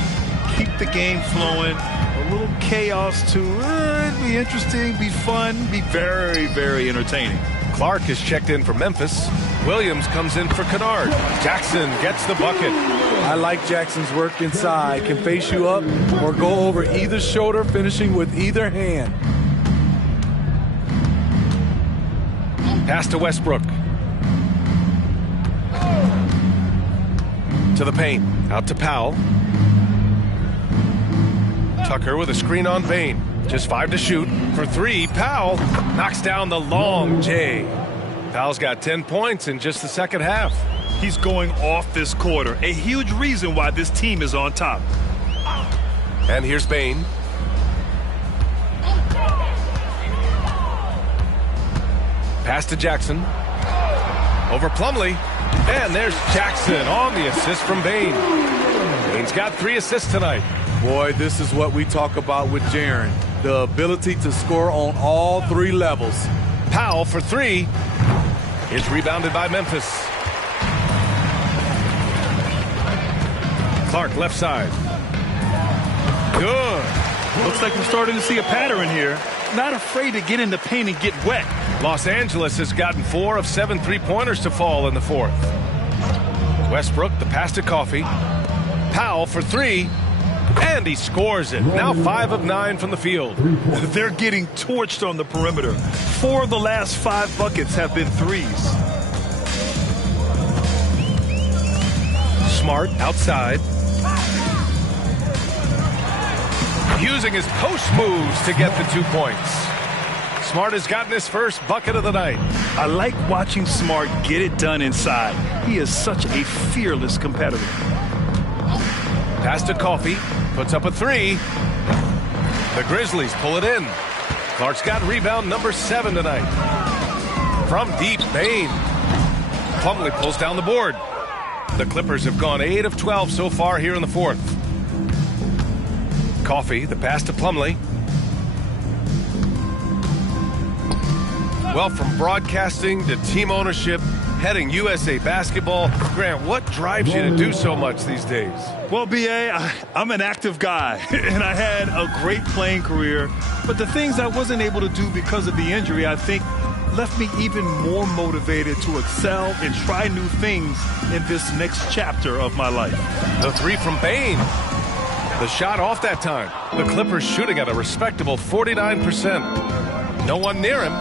Keep the game flowing, a little chaos to it. Be interesting, be fun, be very, very entertaining. Clark is checked in for Memphis. Williams comes in for Kennard. Jackson gets the bucket. I like Jackson's work inside. Can face you up or go over either shoulder, finishing with either hand. Pass to Westbrook. To the paint. Out to Powell. Tucker with a screen on Bane. Just 5 to shoot. For 3, Powell knocks down the long J. Powell's got 10 points in just the second half. He's going off this quarter. A huge reason why this team is on top. And here's Bane. Pass to Jackson. Over Plumlee. And there's Jackson on the assist from Bane. Bane's got 3 assists tonight. Boy, this is what we talk about with Jaren. The ability to score on all 3 levels. Powell for 3. It's rebounded by Memphis. Clark left side. Good. Looks like we're starting to see a pattern here. Not afraid to get in the paint and get wet. Los Angeles has gotten 4 of 7 3-pointers to fall in the fourth. Westbrook, the pass to Coffee. Powell for 3. And he scores it. Now 5 of 9 from the field. They're getting torched on the perimeter. 4 of the last 5 buckets have been threes. Smart outside. Using his post moves to get the 2 points. Smart has gotten his first bucket of the night. I like watching Smart get it done inside. He is such a fearless competitor. Pass to Coffee. Puts up a 3. The Grizzlies pull it in. Clark's got rebound number 7 tonight. From deep, Bane. Plumlee pulls down the board. The Clippers have gone 8 of 12 so far here in the fourth. Coffee, the pass to Plumlee. Well, from broadcasting to team ownership, heading USA Basketball, Grant, what drives you to do so much these days? Well, B.A., I'm an active guy, and I had a great playing career. But the things I wasn't able to do because of the injury, I think, left me even more motivated to excel and try new things in this next chapter of my life. The 3 from Bane. The shot off that time. The Clippers shooting at a respectable 49%. No one near him.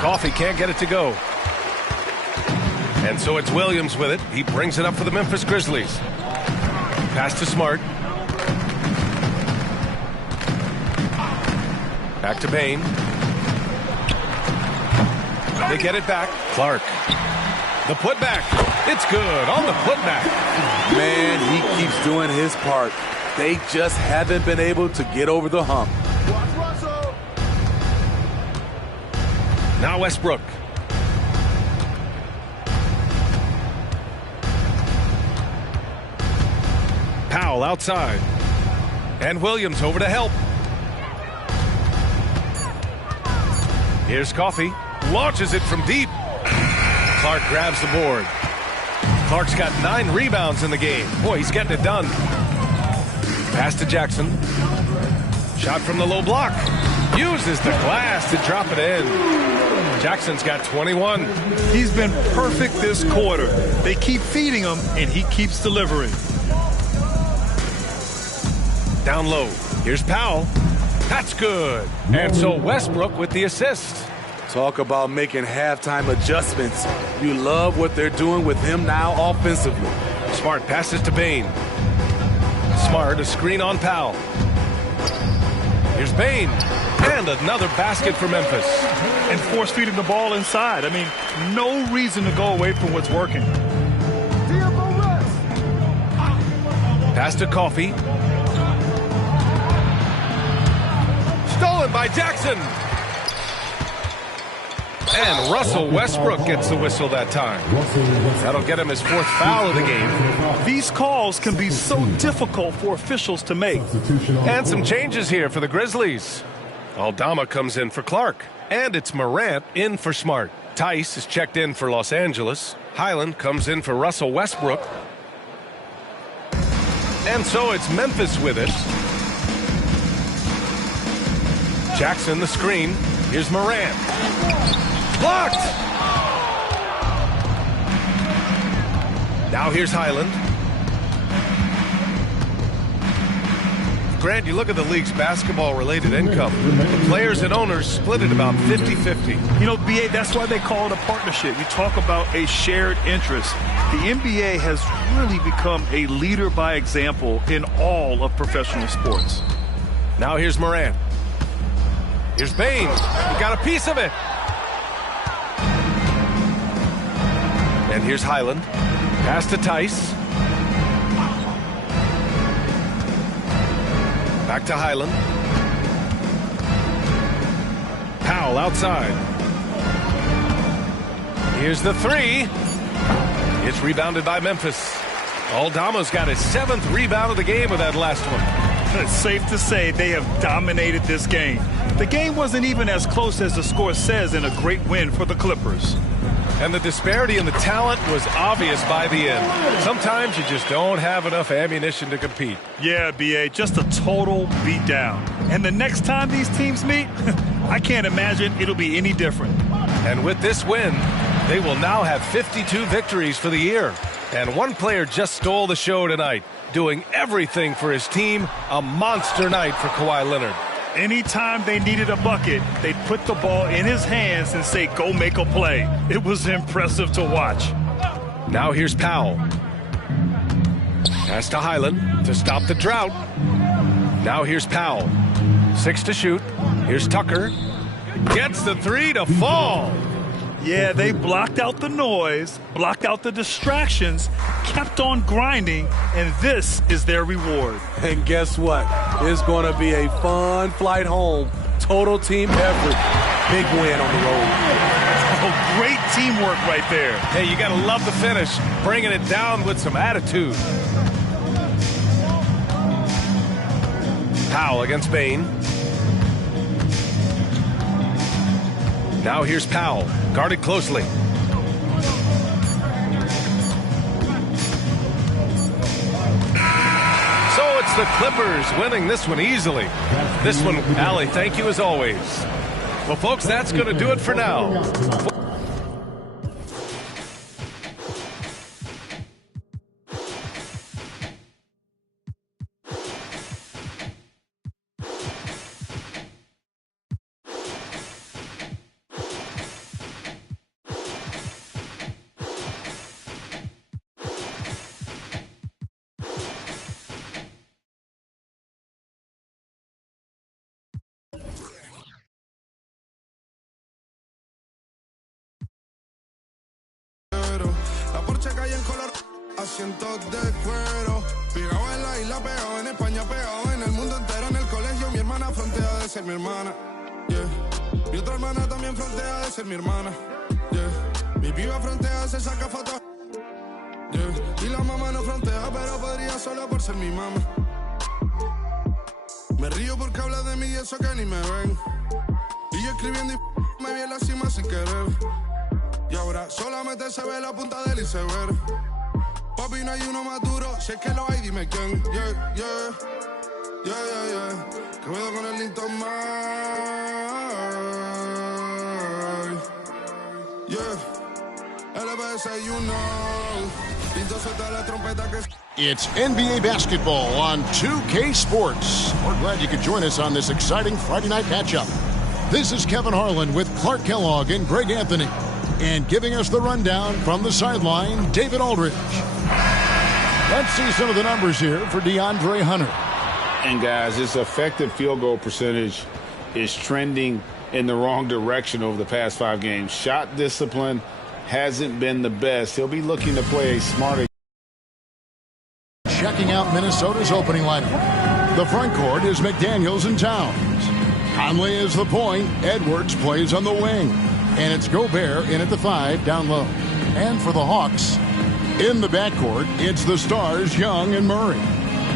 Coffee can't get it to go. And so it's Williams with it. He brings it up for the Memphis Grizzlies. Pass to Smart. Back to Bane. They get it back. Clark. The putback. It's good on the putback. Man, he keeps doing his part. They just haven't been able to get over the hump. Now Westbrook. Powell outside. And Williams over to help. Here's Coffey. Launches it from deep. Clark grabs the board. Clark's got 9 rebounds in the game. Boy, he's getting it done. Pass to Jackson. Shot from the low block. Uses the glass to drop it in. Jackson's got 21. He's been perfect this quarter. They keep feeding him, and he keeps delivering. Down low. Here's Powell. That's good. And so Westbrook with the assist. Talk about making halftime adjustments. You love what they're doing with him now offensively. Smart passes to Bane. Smart, a screen on Powell. Here's Bane. And another basket for Memphis. And force feeding the ball inside. I mean, no reason to go away from what's working. Pass to Coffey. Stolen by Jackson. And Russell Westbrook gets the whistle that time. That'll get him his 4th foul of the game. These calls can be so difficult for officials to make. And some changes here for the Grizzlies. Aldama comes in for Clark. And it's Morant in for Smart. Tice is checked in for Los Angeles. Highland comes in for Russell Westbrook. And so it's Memphis with it. Jackson the screen. Here's Morant. Blocked! Now here's Highland. Grant, you look at the league's basketball-related income. The players and owners split it about 50-50. You know, BA, that's why they call it a partnership. You talk about a shared interest. The NBA has really become a leader by example in all of professional sports. Now here's Morant. Here's Bane. He got a piece of it. And here's Highland. Pass to Tice. Back to Highland. Powell outside. Here's the 3. It's rebounded by Memphis. Aldama's got his 7th rebound of the game with that last one. It's safe to say they have dominated this game. The game wasn't even as close as the score says in a great win for the Clippers. And the disparity in the talent was obvious by the end. Sometimes you just don't have enough ammunition to compete. Yeah, BA, just a total beatdown. And the next time these teams meet, I can't imagine it'll be any different. And with this win, they will now have 52 victories for the year. And one player just stole the show tonight, doing everything for his team. A monster night for Kawhi Leonard. Anytime they needed a bucket, they'd put the ball in his hands and say, go make a play. It was impressive to watch. Now here's Powell. Pass to Highland to stop the drought. Now here's Powell. 6 to shoot. Here's Tucker. Gets the 3 to fall. Yeah, they blocked out the noise, blocked out the distractions, kept on grinding, and this is their reward. And guess what? It's going to be a fun flight home. Total team effort. Big win on the road. Oh, great teamwork right there. Hey, you got to love the finish. Bringing it down with some attitude. Powell against Bane. Now here's Powell, guarded closely. So it's the Clippers winning this one easily. This one, Allie, thank you as always. Well, folks, that's going to do it for now. checa y en color. Asientos de cuero. Pegado en la isla, pegado en España, pegado en el mundo entero. En el colegio mi hermana frontea de ser mi hermana. Yeah. Mi otra hermana también frontea de ser mi hermana. Yeah. Mi piba frontea, se saca fotos. Yeah. Y la mamá no frontea, pero podría solo por ser mi mamá. Me río porque habla de mí y eso que ni me ven. Y yo escribiendo y me vi en la cima sin querer. Y ahora solamente se ve la punta del iceberg. Papi, no hay uno más duro, si es que lo hay, dime quién. Yeah, yeah, yeah, yeah, yeah. Que puedo con el Linton Mike. Yeah, LBS, you know. Linton suelta la trompeta que... It's NBA basketball on 2K Sports. We're glad you could join us on this exciting Friday night matchup. This is Kevin Harlan with Clark Kellogg and Greg Anthony. And giving us the rundown from the sideline, David Aldridge. Let's see some of the numbers here for DeAndre Hunter. And guys, his effective field goal percentage is trending in the wrong direction over the past 5 games. Shot discipline hasn't been the best. He'll be looking to play a smarter. Checking out Minnesota's opening lineup. The front court is McDaniels and Towns. Conley is the point. Edwards plays on the wing. And it's Gobert in at the 5 down low. And for the Hawks, in the backcourt, it's the stars Young and Murray.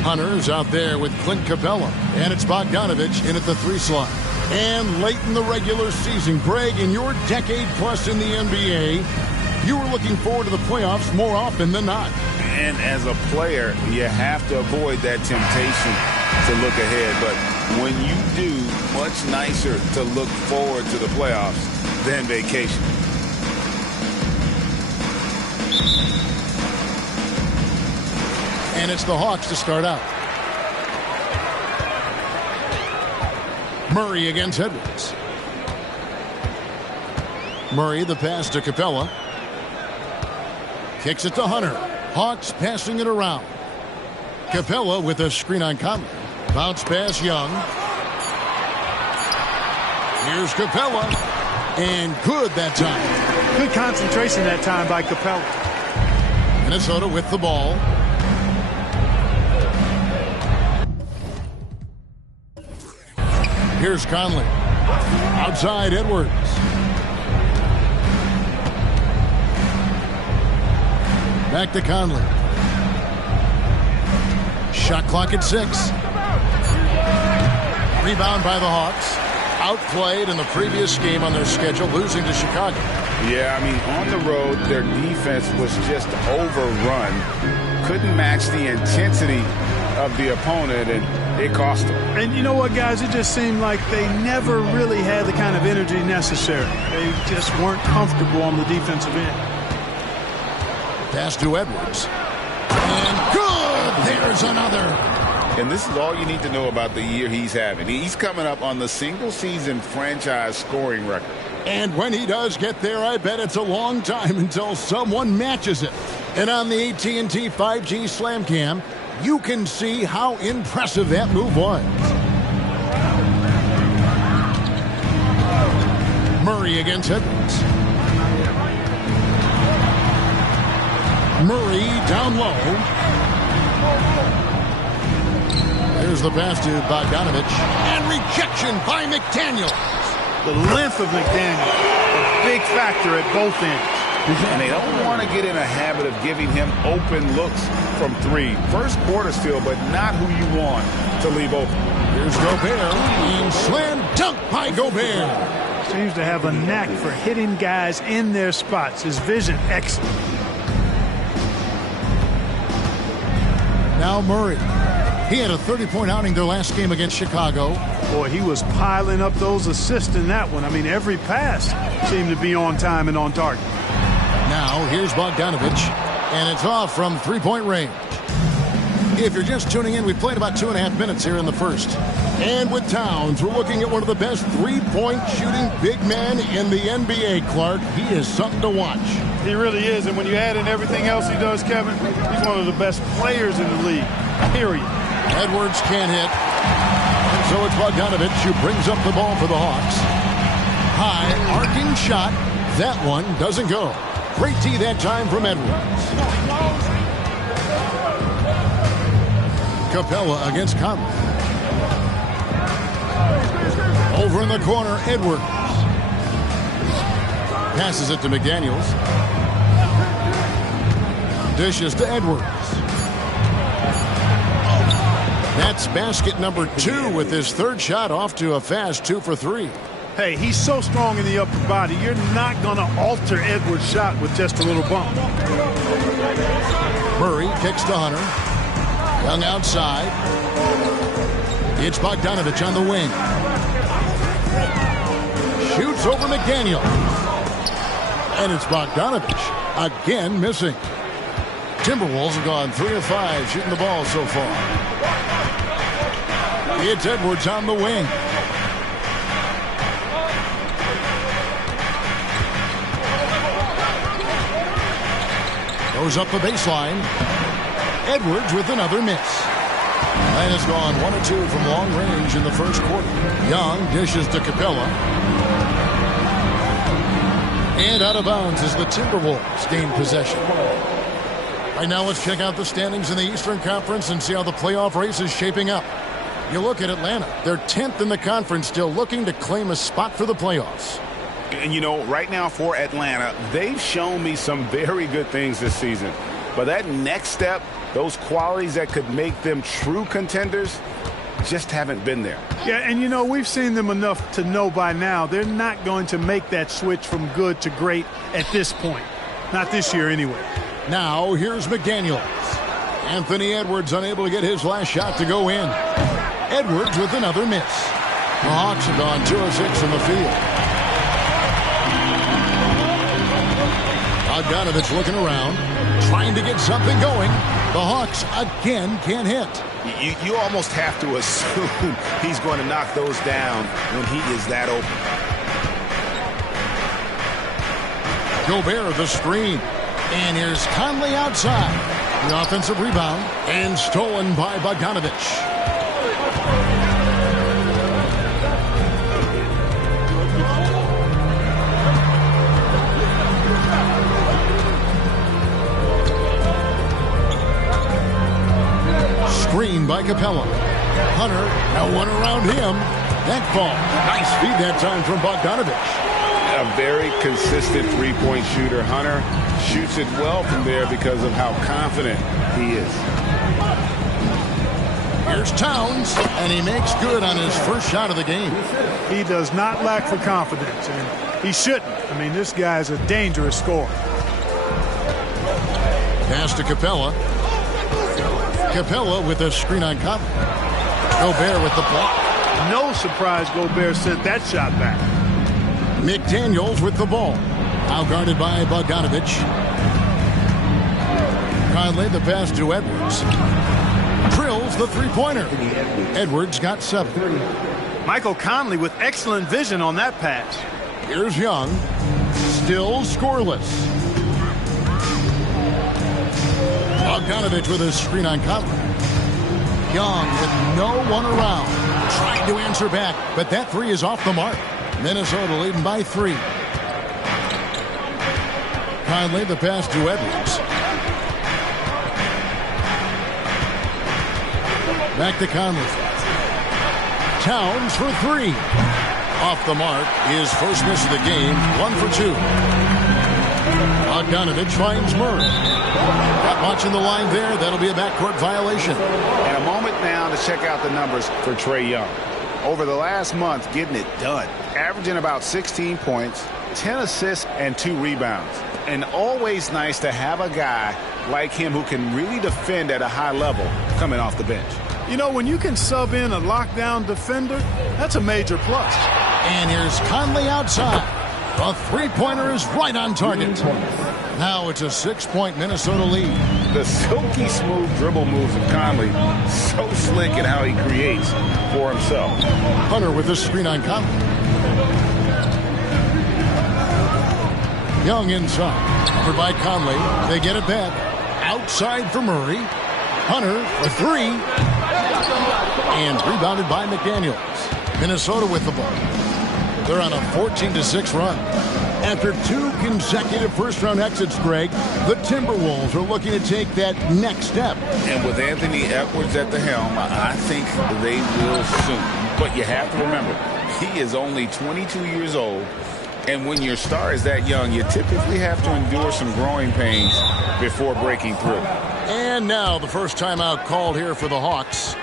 Hunter's out there with Clint Capella. And it's Bogdanovich in at the 3 slot. And late in the regular season, Greg, in your decade plus in the NBA, you were looking forward to the playoffs more often than not. And as a player, you have to avoid that temptation to look ahead. But when you do, much nicer to look forward to the playoffs than vacation. And it's the Hawks to start out. Murray against Edwards. Murray, the pass to Capella. Kicks it to Hunter. Hawks passing it around. Capella with a screen on Conley. Bounce pass Young. Here's Capella. And good that time. Good concentration that time by Capella. Minnesota with the ball. Here's Conley. Outside Edwards. Back to Conley. Shot clock at 6. Rebound by the Hawks. Outplayed in the previous game on their schedule, losing to Chicago. Yeah, I mean, on the road, their defense was just overrun. Couldn't match the intensity of the opponent, and it cost them. And you know what, guys? It just seemed like they never really had the kind of energy necessary. They just weren't comfortable on the defensive end. Pass to Edwards. And good! There's another. And this is all you need to know about the year he's having. He's coming up on the single-season franchise scoring record. And when he does get there, I bet it's a long time until someone matches it. And on the AT&T 5G Slam Cam, you can see how impressive that move was. Murray against Edwards. Murray down low. There's the pass to Bogdanovich. And rejection by McDaniels. The length of McDaniels, a big factor at both ends. And they don't want to get in a habit of giving him open looks from 3. First quarter still, but not who you want to leave open. Here's Gobert. And slam dunk by Gobert. Seems to have a knack for hitting guys in their spots. His vision excellent. Now Murray. He had a 30-point outing their last game against Chicago. Boy, he was piling up those assists in that one. I mean, every pass seemed to be on time and on target. Now, here's Bogdanovich, and it's off from three-point range. If you're just tuning in, we played about 2.5 minutes here in the first. And with Towns, we're looking at one of the best three-point shooting big men in the NBA, Clark. He is something to watch. He really is, and when you add in everything else he does, Kevin, he's one of the best players in the league, period. Edwards can't hit. And so it's Bogdanovich who brings up the ball for the Hawks. High, arcing shot. That one doesn't go. Great D that time from Edwards. Capella against Conley. Over in the corner, Edwards. Passes it to McDaniels. Dishes to Edwards. That's basket number 2 with his third shot off to a fast 2 for 3. Hey, he's so strong in the upper body. You're not going to alter Edwards' shot with just a little bump. Murray kicks to Hunter. Young outside. It's Bogdanovich on the wing. Shoots over McDaniel. And it's Bogdanovich again missing. Timberwolves have gone 3 of 5 shooting the ball so far. It's Edwards on the wing. Goes up the baseline. Edwards with another miss. And has gone 1 of 2 from long range in the first quarter. Young dishes to Capella. And out of bounds as the Timberwolves gain possession. Right now, let's check out the standings in the Eastern Conference and see how the playoff race is shaping up. You look at Atlanta. They're 10th in the conference, still looking to claim a spot for the playoffs. And, you know, right now for Atlanta, they've shown me some very good things this season. But that next step, those qualities that could make them true contenders, just haven't been there. Yeah, and, you know, we've seen them enough to know by now they're not going to make that switch from good to great at this point. Not this year, anyway. Now, here's McDaniels. Anthony Edwards unable to get his last shot to go in. Edwards with another miss. The Hawks have gone 2 of 6 from the field. Bogdanovich looking around, trying to get something going. The Hawks again can't hit. You almost have to assume he's going to knock those down when he is that open. Gobert the screen. And here's Conley outside. The offensive rebound and stolen by Bogdanovich. Screen by Capella. Hunter, no one around him. That ball. Nice feed that time from Bogdanovich. A very consistent three-point shooter. Hunter shoots it well from there because of how confident he is. Here's Towns, and he makes good on his first shot of the game. He does not lack for confidence, and he shouldn't. I mean, this guy's a dangerous scorer. Pass to Capella. Capella with a screen on Conley. Gobert with the block. No surprise Gobert sent that shot back. McDaniels with the ball. Now guarded by Bogdanovich. Conley the pass to Edwards. Drills the three-pointer. Edwards got 7. Michael Conley with excellent vision on that pass. Here's Young. Still scoreless. Bogdanovich with a screen on Conley. Young with no one around. Trying to answer back, but that 3 is off the mark. Minnesota leading by 3. Conley the pass to Edwards. Back to Conley. Towns for 3. Off the mark. His first miss of the game. 1 for 2. Bogdanovich finds Murray. Not watching the line there. That'll be a backcourt violation. And a moment now to check out the numbers for Trae Young. Over the last month, getting it done. Averaging about 16 points, 10 assists, and 2 rebounds. And always nice to have a guy like him who can really defend at a high level coming off the bench. You know, when you can sub in a lockdown defender, that's a major plus. And here's Conley outside. The three-pointer is right on target. Now it's a 6-point Minnesota lead. The silky smooth dribble moves of Conley, so slick in how he creates for himself. Hunter with the screen on Conley. Young inside. Covered by Conley. They get it back. Outside for Murray. Hunter for 3. And rebounded by McDaniels. Minnesota with the ball. They're on a 14-6 run. After 2 consecutive first-round exits, Greg, the Timberwolves are looking to take that next step. And with Anthony Edwards at the helm, I think they will soon. But you have to remember, he is only 22 years old. And when your star is that young, you typically have to endure some growing pains before breaking through. And now the first timeout called here for the Hawks.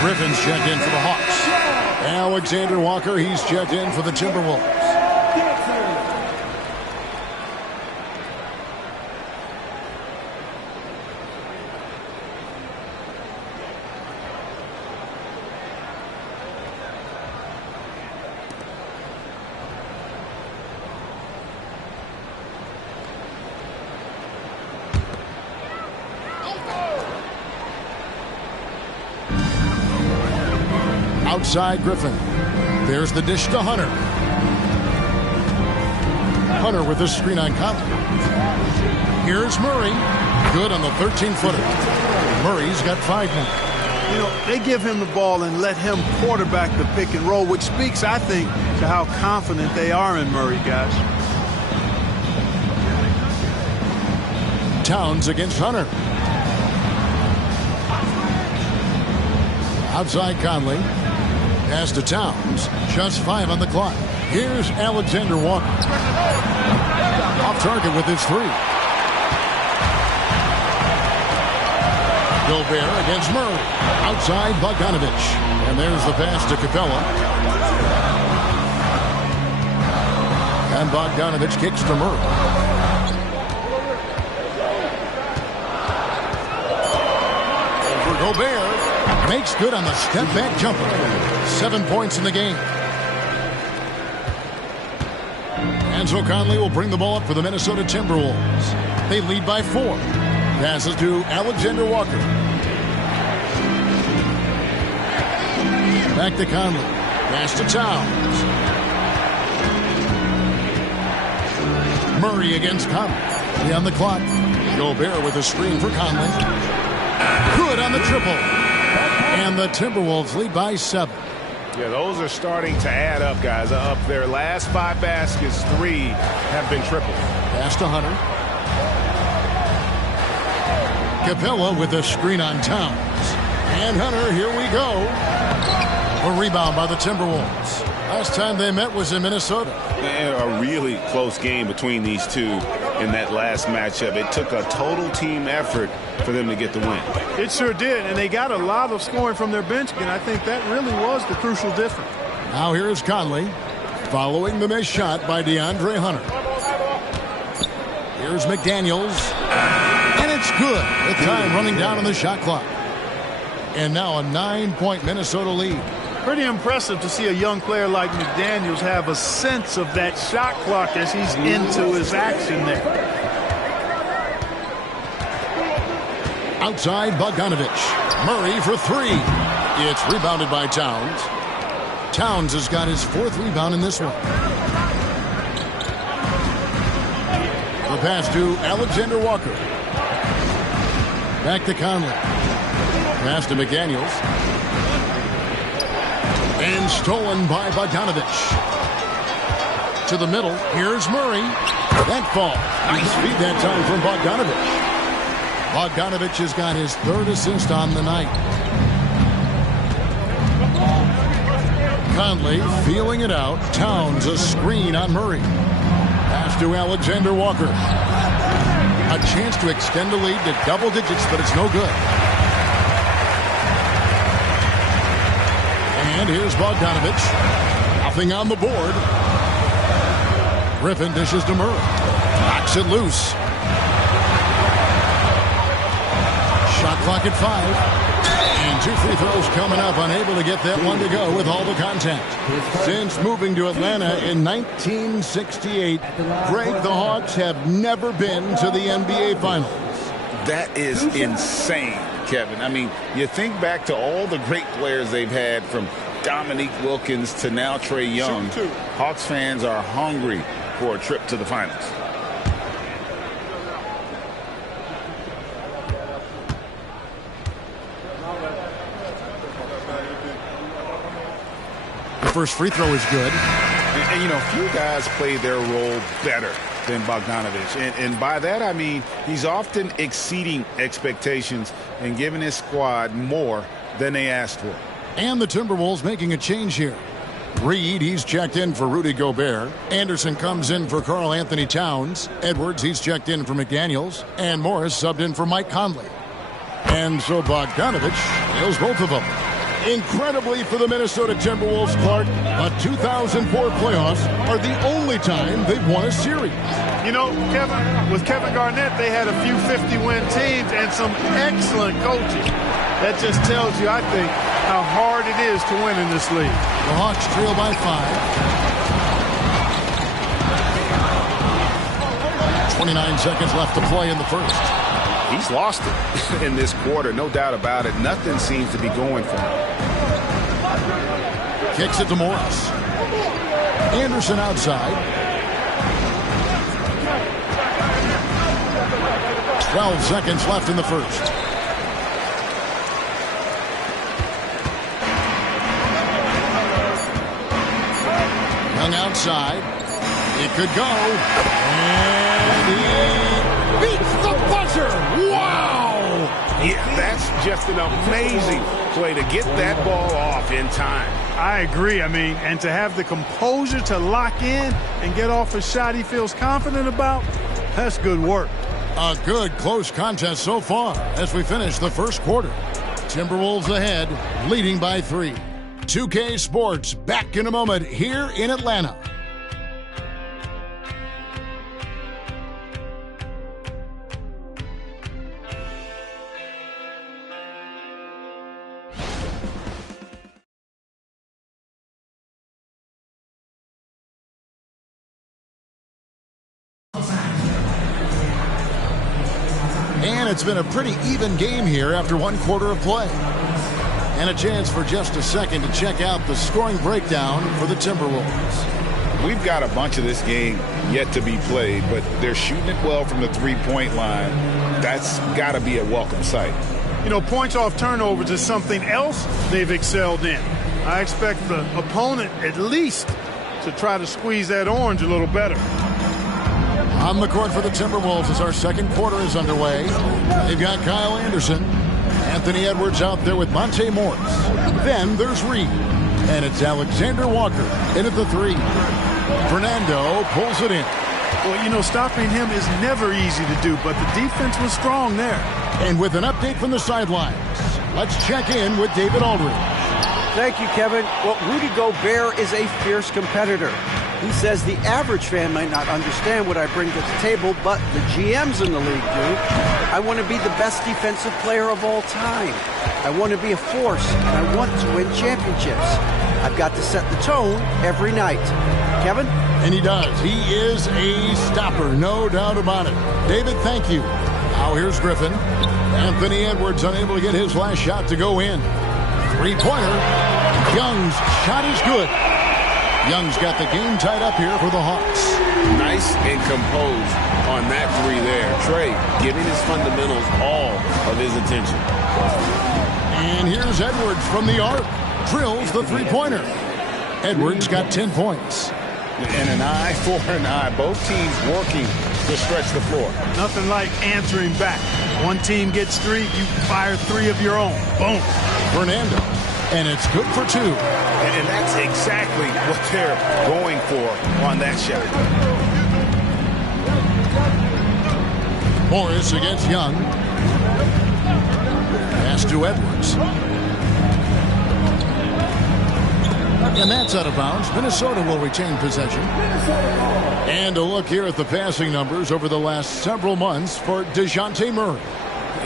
Griffin's checked in for the Hawks. Alexander Walker, he's checked in for the Timberwolves. Outside Griffin. There's the dish to Hunter. Hunter with the screen on Conley. Here's Murray. Good on the 13-footer. Murray's got 5 now. You know, they give him the ball and let him quarterback the pick and roll, which speaks, I think, to how confident they are in Murray, guys. Towns against Hunter. Outside Conley. Pass to Towns. Just 5 on the clock. Here's Alexander Walker. Off target with his 3. Gobert against Murray. Outside Bogdanovich. And there's the pass to Capella. And Bogdanovich kicks to Murray. Over Gobert. Makes good on the step-back jumper. 7 points in the game. And so Conley will bring the ball up for the Minnesota Timberwolves. They lead by 4. Passes to Alexander Walker. Back to Conley. Pass to Towns. Murray against Conley. On the clock. Gobert with a screen for Conley. Good on the triple. And the Timberwolves lead by 7. Yeah, those are starting to add up, guys. Up their last 5 baskets, 3 have been triples. Pass to Hunter. Capella with a screen on Towns. And Hunter, here we go. A rebound by the Timberwolves. Last time they met was in Minnesota. A really close game between these two in that last matchup. It took a total team effort for them to get the win. It sure did, and they got a lot of scoring from their bench, and I think that really was the crucial difference. Now here's Conley, following the missed shot by DeAndre Hunter. Here's McDaniels, and it's good. The time running down on the shot clock. And now a 9-point Minnesota lead. Pretty impressive to see a young player like McDaniels have a sense of that shot clock as he's into his action there. Outside Bogdanovich. Murray for 3. It's rebounded by Towns. Towns has got his 4th rebound in this one. The pass to Alexander Walker. Back to Conley. Pass to McDaniels. And stolen by Bogdanovich. To the middle. Here's Murray. That fall. Nice feed that time from Bogdanovich. Bogdanovich has got his 3rd assist on the night. Conley feeling it out. Towns a screen on Murray. Pass to Alexander Walker. A chance to extend the lead to double digits, but it's no good. And here's Bogdanovich. Nothing on the board. Griffin dishes to Murray. Knocks it loose. Shot clock at 5. And 2 free throws coming up. Unable to get that one to go with all the contact. Since moving to Atlanta in 1968, Greg, the Hawks have never been to the NBA Finals. That is insane, Kevin. I mean, you think back to all the great players they've had, from Dominique Wilkins to now Trae Young. Hawks fans are hungry for a trip to the finals. The first free throw is good. And you know, few guys play their role better than Bogdanovich. And by that, I mean he's often exceeding expectations and giving his squad more than they asked for. And the Timberwolves making a change here. Reed, he's checked in for Rudy Gobert. Anderson comes in for Karl Anthony Towns. Edwards, he's checked in for McDaniels. And Morris subbed in for Mike Conley. And so Bogdanovich nails both of them. Incredibly for the Minnesota Timberwolves, Clark, the 2004 playoffs are the only time they've won a series. You know, Kevin, with Kevin Garnett, they had a few 50-win teams and some excellent coaches. That just tells you, I think, how hard it is to win in this league. The Hawks trail by 5. 29 seconds left to play in the first. He's lost it in this quarter, no doubt about it. Nothing seems to be going for him. Kicks it to Morris. Anderson outside. 12 seconds left in the first. Young outside. It could go. And he beats the buzzer. Wow! Yeah, that's just an amazing play to get that ball off in time. I agree. I mean, and to have the composure to lock in and get off a shot he feels confident about, that's good work. A good close contest so far as we finish the first quarter. Timberwolves ahead, leading by 3. 2K Sports back in a moment here in Atlanta. And it's been a pretty even game here after one quarter of play. And a chance for just a second to check out the scoring breakdown for the Timberwolves. We've got a bunch of this game yet to be played, but they're shooting it well from the three-point line. That's got to be a welcome sight. You know, points off turnovers is something else they've excelled in. I expect the opponent at least to try to squeeze that orange a little better. On the court for the Timberwolves as our second quarter is underway. They've got Kyle Anderson. Anthony Edwards out there with Monte Morris. Then there's Reed. And it's Alexander Walker in at the 3. Fernando pulls it in. Well, you know, stopping him is never easy to do, but the defense was strong there. And with an update from the sidelines, let's check in with David Aldridge. Thank you, Kevin. Well, Rudy Gobert is a fierce competitor. He says the average fan might not understand what I bring to the table, but the GMs in the league do. I want to be the best defensive player of all time. I want to be a force, and I want to win championships. I've got to set the tone every night. Kevin? And he does. He is a stopper, no doubt about it. David, thank you. Now here's Griffin. Anthony Edwards unable to get his last shot to go in. Three-pointer. Young's shot is good. Young's got the game tied up here for the Hawks. Nice and composed on that three there. Trae giving his fundamentals all of his attention. And here's Edwards from the arc. Drills the three-pointer. Edwards got 10 points. And an eye for an eye. Both teams working to stretch the floor. Nothing like answering back. One team gets 3, you fire 3 of your own. Boom. Fernando. And it's good for 2. And that's exactly what they're going for on that shot. Morris against Young. Pass to Edwards. And that's out of bounds. Minnesota will retain possession. And a look here at the passing numbers over the last several months for DeJounte Murray.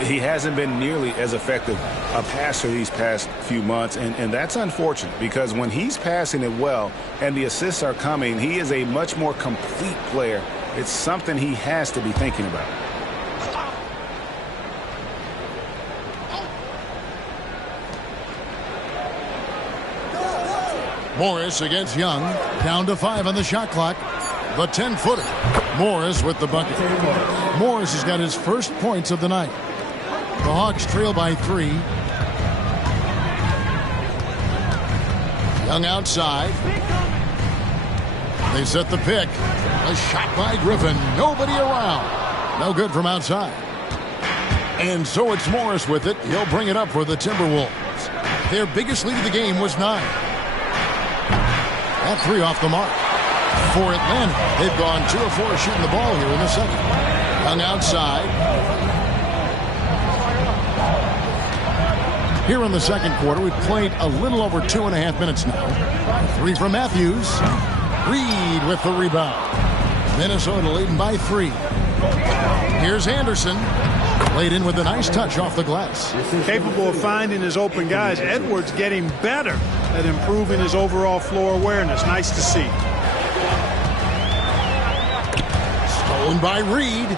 He hasn't been nearly as effective a passer these past few months, and that's unfortunate because when he's passing it well and the assists are coming, he is a much more complete player. It's something he has to be thinking about. Morris against Young. Down to 5 on the shot clock. The 10-footer. Morris with the bucket. Morris has got his first points of the night. The Hawks trail by 3. Young outside. They set the pick. A shot by Griffin. Nobody around. No good from outside. And so it's Morris with it. He'll bring it up for the Timberwolves. Their biggest lead of the game was 9. That 3 off the mark. For Atlanta, they've gone 2 of 4 shooting the ball here in the second. Young outside. Here in the second quarter, we've played a little over 2.5 minutes now. 3 from Matthews. Reed with the rebound. Minnesota leading by 3. Here's Anderson. Laid in with a nice touch off the glass. Capable of finding his open guys. Edwards getting better at improving his overall floor awareness. Nice to see. Stolen by Reed.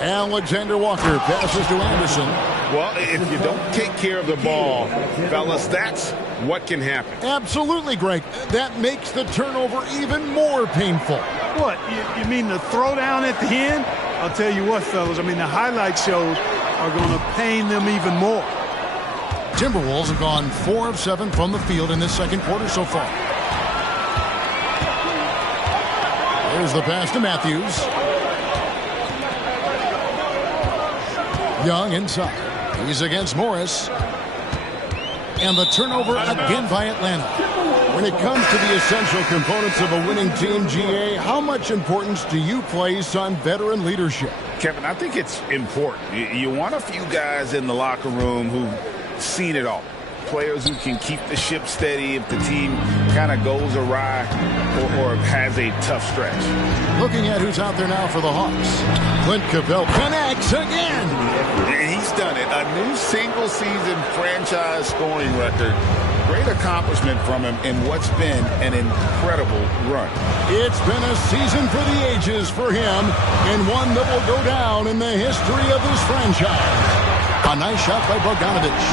Alexander Walker passes to Anderson. Well, if you don't take care of the ball, fellas, that's what can happen. Absolutely, Greg. That makes the turnover even more painful. What? You mean the throwdown at the end? I'll tell you what, fellas. I mean, the highlight shows are going to pain them even more. Timberwolves have gone 4 of 7 from the field in this second quarter so far. There's the pass to Matthews. Young inside. He's against Morris. And the turnover again by Atlanta. When it comes to the essential components of a winning team, GA, how much importance do you place on veteran leadership? Kevin, I think it's important. You want a few guys in the locker room who've seen it all. Players who can keep the ship steady if the team kind of goes awry or has a tough stretch. Looking at who's out there now for the Hawks. Clint Capella connects again. And he's done it. A new single-season franchise scoring record. Great accomplishment from him in what's been an incredible run. It's been a season for the ages for him, and one that will go down in the history of this franchise. A nice shot by Bogdanovich.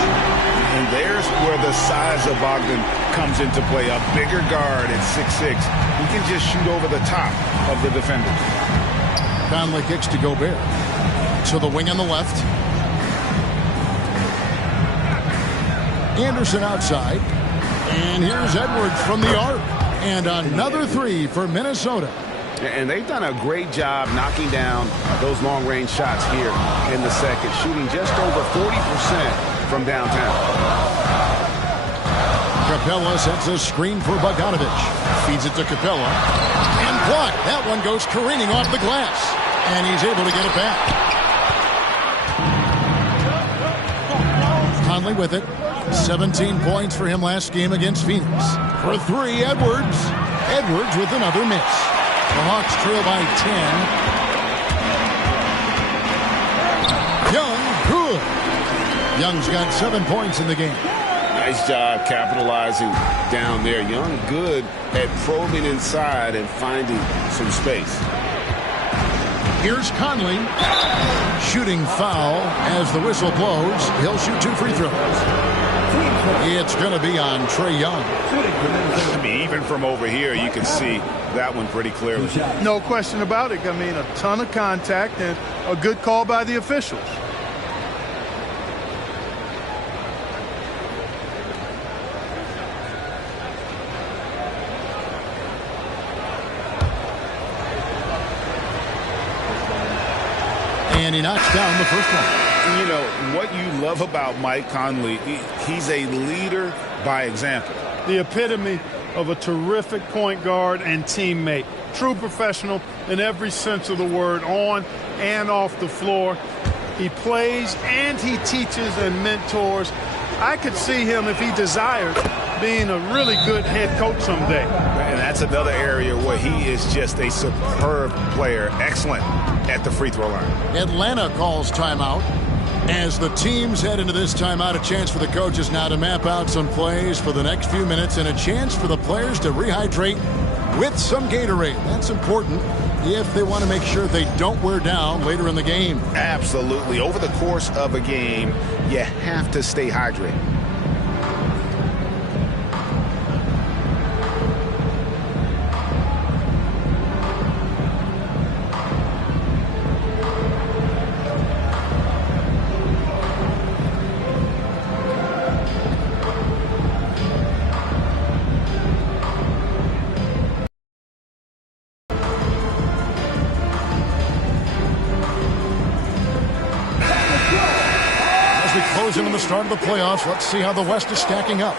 And there's where the size of Bogdan comes into play. A bigger guard at 6'6". He can just shoot over the top of the defenders. Conley kicks to Gobert. To the wing on the left. Anderson outside. And here's Edwards from the arc. And another 3 for Minnesota. And they've done a great job knocking down those long-range shots here in the second, shooting just over 40% from downtown. Capella sets a screen for Bogdanovich. Feeds it to Capella. And blocked. That one goes careening off the glass. And he's able to get it back. Conley with it. 17 points for him last game against Phoenix. For 3, Edwards. Edwards with another miss. The Hawks trail by 10. Young, good. Young's got 7 points in the game. Nice job capitalizing down there. Young good at probing inside and finding some space. Here's Conley. Shooting foul as the whistle blows. He'll shoot 2 free throws. It's going to be on Trae Young. I mean, even from over here, you can see that one pretty clearly. No question about it. I mean, a ton of contact and a good call by the officials. And he knocks down the first one. You know, what you love about Mike Conley, he's a leader by example. The epitome of a terrific point guard and teammate. True professional in every sense of the word, on and off the floor. He plays and he teaches and mentors. I could see him, if he desires, being a really good head coach someday. And that's another area where he is just a superb player. Excellent at the free throw line. Atlanta calls timeout. As the teams head into this timeout, a chance for the coaches now to map out some plays for the next few minutes and a chance for the players to rehydrate with some Gatorade. That's important if they want to make sure they don't wear down later in the game. Absolutely. Over the course of a game, you have to stay hydrated. start of the playoffs. Let's see how the West is stacking up.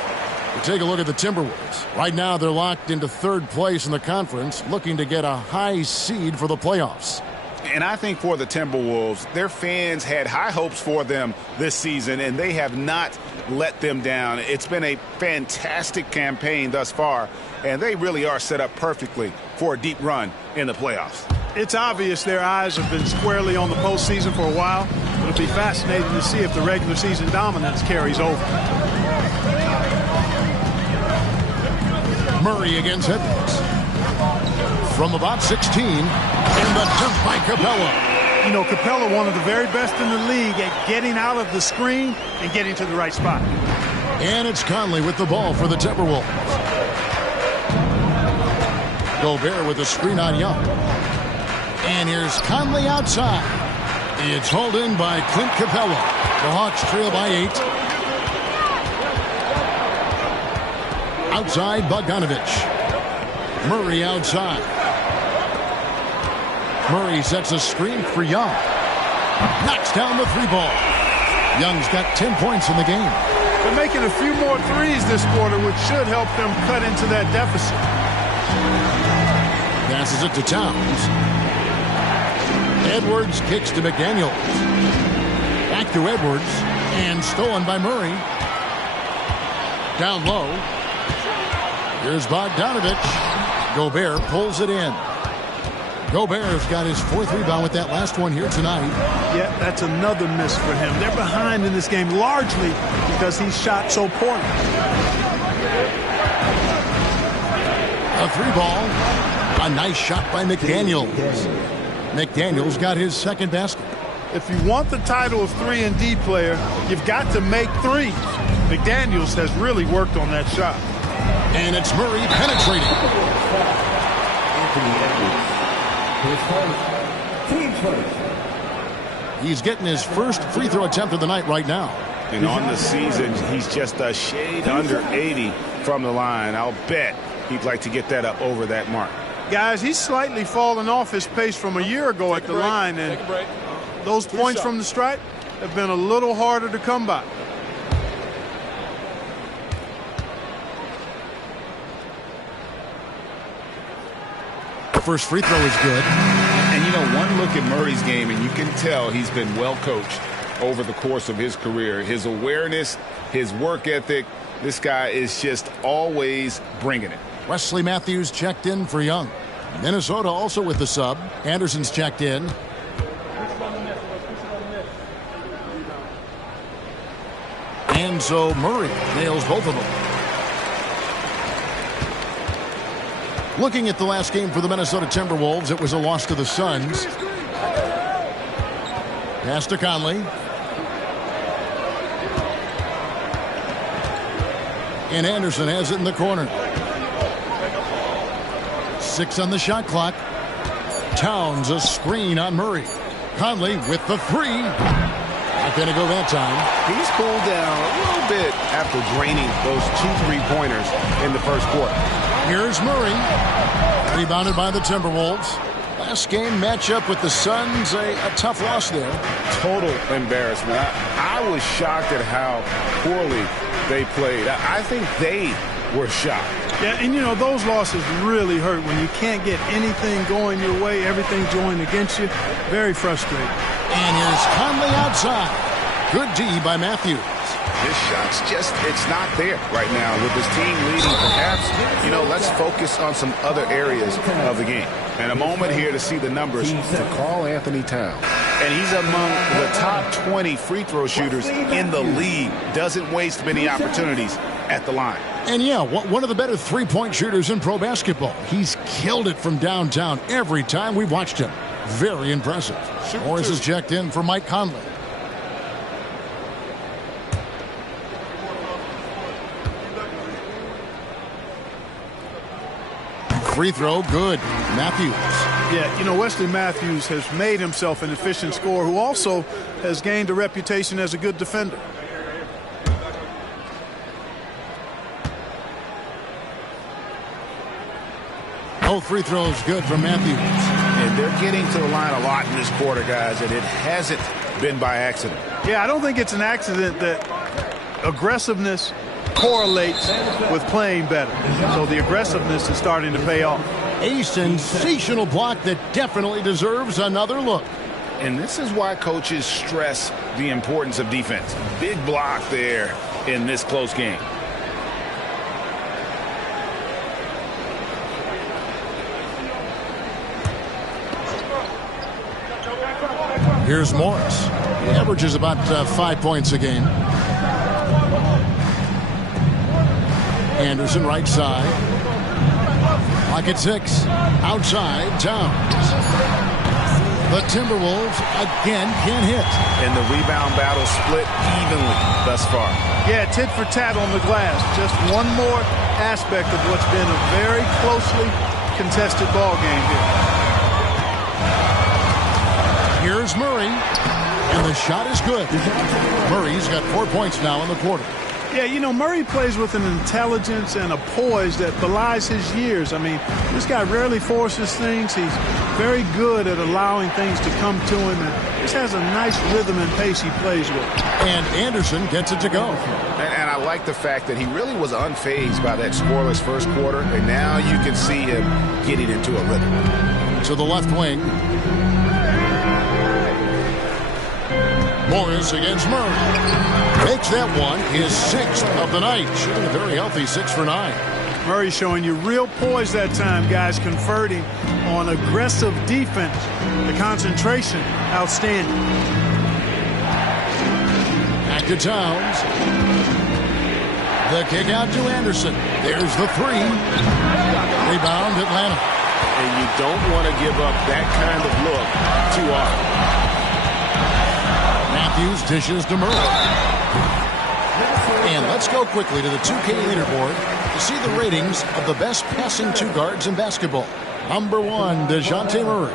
We'll take a look at the Timberwolves. Right now, they're locked into third place in the conference, looking to get a high seed for the playoffs. And I think for the Timberwolves, their fans had high hopes for them this season, and they have not let them down. It's been a fantastic campaign thus far, and they really are set up perfectly for a deep run in the playoffs. It's obvious their eyes have been squarely on the postseason for a while. It'll be fascinating to see if the regular season dominance carries over. Murray against Edwards. From about 16, and the dunk by Capella. You know, Capella, one of the very best in the league at getting out of the screen and getting to the right spot. And it's Conley with the ball for the Timberwolves. Gobert with a screen on Young. And here's Conley outside. It's hauled in by Clint Capella. The Hawks trail by 8. Outside, Bogdanovich. Murray outside. Murray sets a screen for Young. Knocks down the 3-ball. Young's got 10 points in the game. They're making a few more threes this quarter, which should help them cut into that deficit. Passes it to Towns. Edwards kicks to McDaniels. Back to Edwards. And stolen by Murray. Down low. Here's Bogdanovich. Gobert pulls it in. Gobert's got his 4th rebound with that last one here tonight. Yeah, that's another miss for him. They're behind in this game largely because he shot so poorly. A 3-ball. A nice shot by McDaniels. McDaniels got his 2nd basket. If you want the title of 3-and-D player, you've got to make threes. McDaniels has really worked on that shot. And it's Murray penetrating. He's getting his first free throw attempt of the night right now. And on the season, he's just a shade under 80 from the line. I'll bet he'd like to get that up over that mark. Guys, he's slightly fallen off his pace from a year ago at the line, and those points from the stripe have been a little harder to come by. First free throw is good. And you know, one look at Murray's game, and you can tell he's been well coached over the course of his career. His awareness, his work ethic, this guy is just always bringing it. Wesley Matthews checked in for Young. Minnesota also with the sub. Anderson's checked in. And so Murray nails both of them. Looking at the last game for the Minnesota Timberwolves, it was a loss to the Suns. Pass to Conley. And Anderson has it in the corner. 6 on the shot clock. Towns a screen on Murray. Conley with the 3. Not going to go that time. He's cooled down a little bit after draining those 2 3-pointers in the first quarter. Here's Murray. Rebounded by the Timberwolves. Last game matchup with the Suns, a tough loss there. Total embarrassment. I was shocked at how poorly they played. I think they were shocked. Yeah, and you know, those losses really hurt when you can't get anything going your way, everything's going against you. Very frustrating. And here's Conley outside. Good D by Matthews. His shot's just, it's not there right now. With his team leading, perhaps, you know, let's focus on some other areas of the game. And a moment here to see the numbers for Karl-Anthony Towns. And he's among the top 20 free throw shooters in the league. Doesn't waste many opportunities at the line. And yeah, one of the better three-point shooters in pro basketball. He's killed it from downtown every time we've watched him. Very impressive. Morris is checked in for Mike Conley. Free throw, good. Matthews. Yeah, you know, Wesley Matthews has made himself an efficient scorer who also has gained a reputation as a good defender. Both free throws good from Matthews. And they're getting to the line a lot in this quarter, guys, and it hasn't been by accident. Yeah, I don't think it's an accident that aggressiveness correlates with playing better. So the aggressiveness is starting to pay off. A sensational block that definitely deserves another look. And this is why coaches stress the importance of defense. Big block there in this close game. Here's Morris. He averages about 5 points a game. Anderson right side. Pocket 6. Outside, Towns. The Timberwolves again can't hit. And the rebound battle split evenly thus far. Yeah, tit for tat on the glass. Just one more aspect of what's been a very closely contested ball game here. Here's Murray, and the shot is good. Murray's got 4 points now in the quarter. Yeah, you know, Murray plays with an intelligence and a poise that belies his years. I mean, this guy rarely forces things. He's very good at allowing things to come to him, and just has a nice rhythm and pace he plays with. And Anderson gets it to go. And I like the fact that he really was unfazed by that scoreless first quarter, and now you can see him getting into a rhythm. To the left wing. Morris against Murray. Makes that one his 6th of the night. Shooting a very healthy 6 for 9. Murray showing you real poise that time, guys, converting on aggressive defense. The concentration, outstanding. Back to Towns. The kick out to Anderson. There's the 3. Rebound, Atlanta. And you don't want to give up that kind of look too often. Matthews dishes to Murray. And let's go quickly to the 2K leaderboard to see the ratings of the best passing two guards in basketball. Number 1, DeJounte Murray.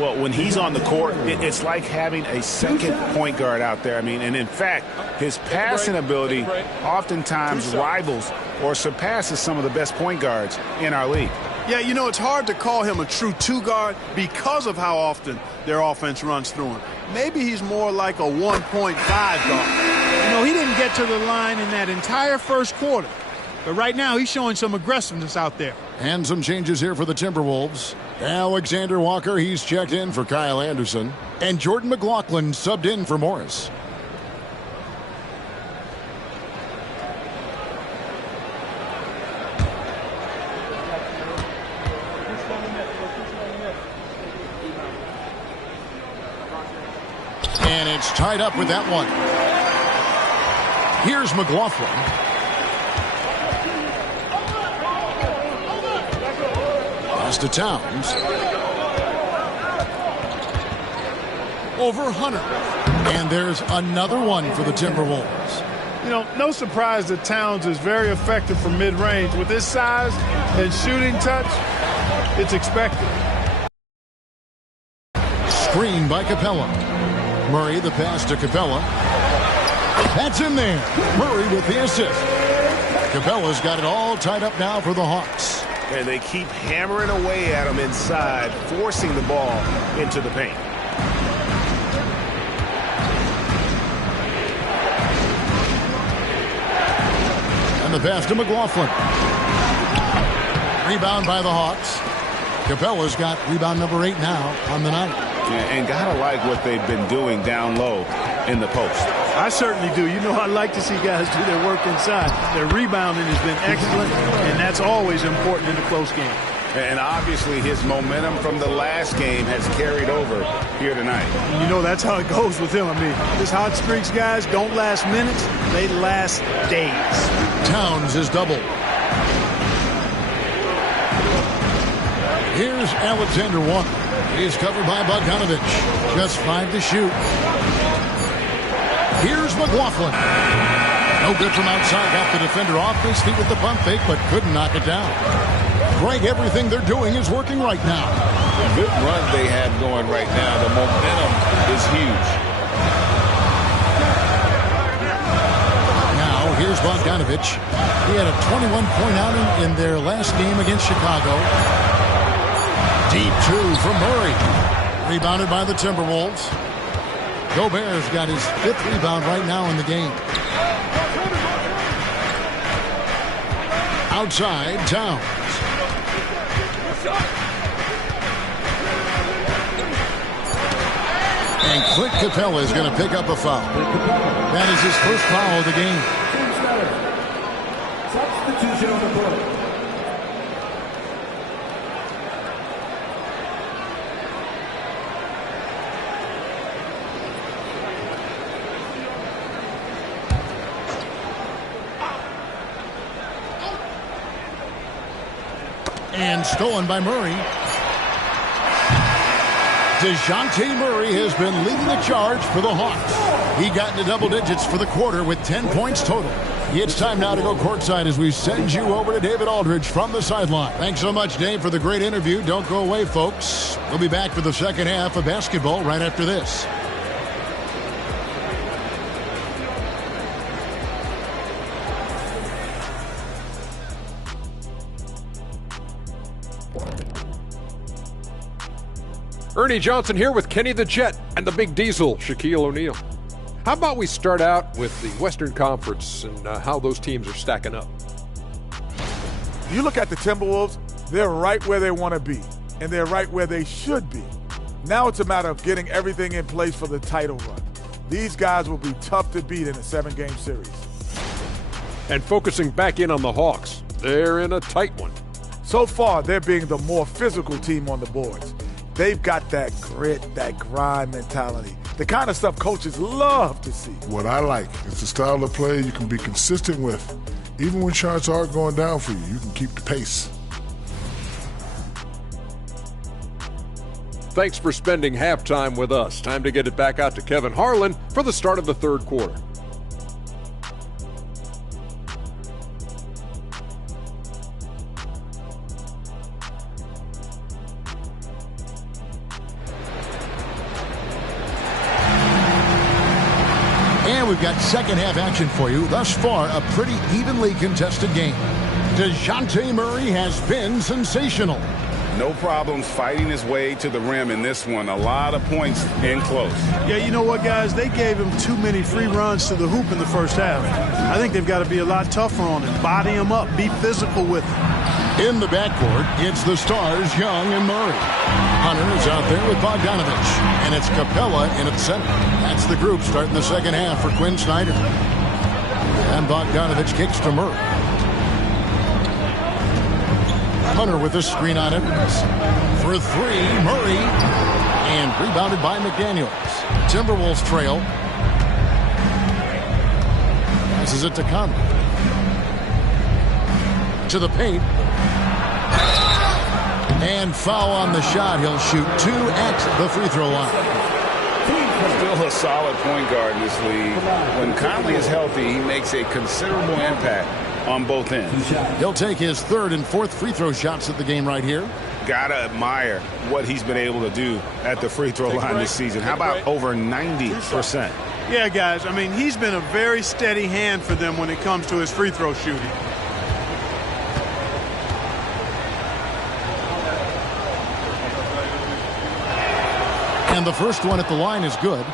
Well, when he's on the court, it's like having a second point guard out there. I mean, and in fact, his passing ability oftentimes rivals or surpasses some of the best point guards in our league. Yeah, you know, it's hard to call him a true two-guard because of how often their offense runs through him. Maybe he's more like a 1.5 guard. You know, he didn't get to the line in that entire first quarter. But right now, he's showing some aggressiveness out there. And some changes here for the Timberwolves. Alexander Walker, he's checked in for Kyle Anderson. And Jordan McLaughlin subbed in for Morris. And it's tied up with that one. Here's McLaughlin. Pass to Towns. Over Hunter. And there's another one for the Timberwolves. You know, no surprise that Towns is very effective from mid-range. With his size and shooting touch, it's expected. Screen by Capella. Murray, the pass to Capella. That's in there. Murray with the assist. Capella's got it all tied up now for the Hawks. And they keep hammering away at him inside, forcing the ball into the paint. And the pass to McLaughlin. Rebound by the Hawks. Capella's got rebound number 8 now on the night. Yeah, and gotta like what they've been doing down low in the post. I certainly do. You know, I like to see guys do their work inside. Their rebounding has been excellent, and that's always important in a close game. And obviously his momentum from the last game has carried over here tonight. And you know, that's how it goes with him. I mean, his hot streaks, guys, don't last minutes. They last days. Towns is doubled. Here's Alexander Walker. He's covered by Bogdanovich. Just 5 to shoot. Here's McLaughlin. No good from outside. Got the defender off his feet with the pump fake, but couldn't knock it down. Greg, everything they're doing is working right now. The good run they have going right now. The momentum is huge. Now, here's Bogdanovich. He had a 21-point outing in their last game against Chicago. Deep 2 from Murray. Rebounded by the Timberwolves. Gobert's got his 5th rebound right now in the game. Outside, Towns. And Clint Capella is going to pick up a foul. That is his first foul of the game. Substitution on the court. And stolen by Murray. DeJounte Murray has been leading the charge for the Hawks. He got into double digits for the quarter with 10 points total. It's time now to go courtside as we send you over to David Aldridge from the sideline. Thanks so much, Dave, for the great interview. Don't go away, folks. We'll be back for the second half of basketball right after this. Ernie Johnson here with Kenny the Jet and the Big Diesel, Shaquille O'Neal. How about we start out with the Western Conference and how those teams are stacking up? You look at the Timberwolves, they're right where they want to be, and they're right where they should be. Now it's a matter of getting everything in place for the title run. These guys will be tough to beat in a 7-game series. And focusing back in on the Hawks, they're in a tight one. So far, they're being the more physical team on the boards. They've got that grit, that grind mentality, the kind of stuff coaches love to see. What I like is the style of play you can be consistent with. Even when shots are going down for you, you can keep the pace. Thanks for spending halftime with us. Time to get it back out to Kevin Harlan for the start of the third quarter. And we've got second half action for you. Thus far, a pretty evenly contested game. DeJounte Murray has been sensational. No problems fighting his way to the rim in this one. A lot of points in close. Yeah, you know what, guys? They gave him too many free runs to the hoop in the first half. I think they've got to be a lot tougher on him. Body him up. Be physical with him. In the backcourt, it's the stars, Young and Murray. Hunter is out there with Bogdanovich. And it's Capella in at center. That's the group starting the second half for Quinn Snyder. And Bogdanovich kicks to Murray. Hunter with a screen on Edwards. For three, Murray. And rebounded by McDaniels. Timberwolves trail. Passes it to Conley. To the paint. And foul on the shot. He'll shoot 2 at the free throw line. Still a solid point guard in this league. When Conley is healthy, he makes a considerable impact on both ends. He'll take his third and fourth free throw shots at the game right here. Gotta admire what he's been able to do at the free throw line this season. How about over 90%? Yeah, guys, I mean, he's been a very steady hand for them when it comes to his free throw shooting. And the first one at the line is good.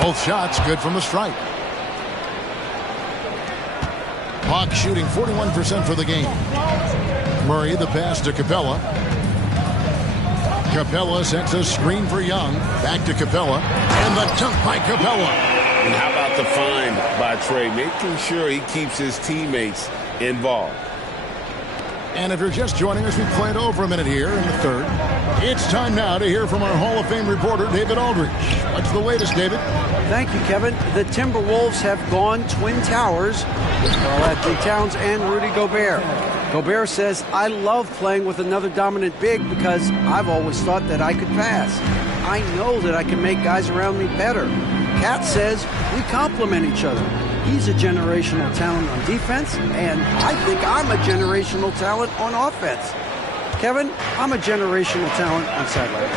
Both shots good from the stripe. Hawks shooting 41% for the game. Murray, the pass to Capella. Capella sets a screen for Young. Back to Capella. And the dunk by Capella. And how about the find by Trey, making sure he keeps his teammates involved. And if you're just joining us, we played over a minute here in the third. It's time now to hear from our Hall of Fame reporter, David Aldridge. What's the latest, David? Thank you, Kevin. The Timberwolves have gone Twin Towers with Karl-Anthony Towns and Rudy Gobert. Gobert says, I love playing with another dominant big because I've always thought that I could pass. I know that I can make guys around me better. Cat says, we complement each other. He's a generational talent on defense, and I think I'm a generational talent on offense. Kevin, I'm a generational talent on sideline.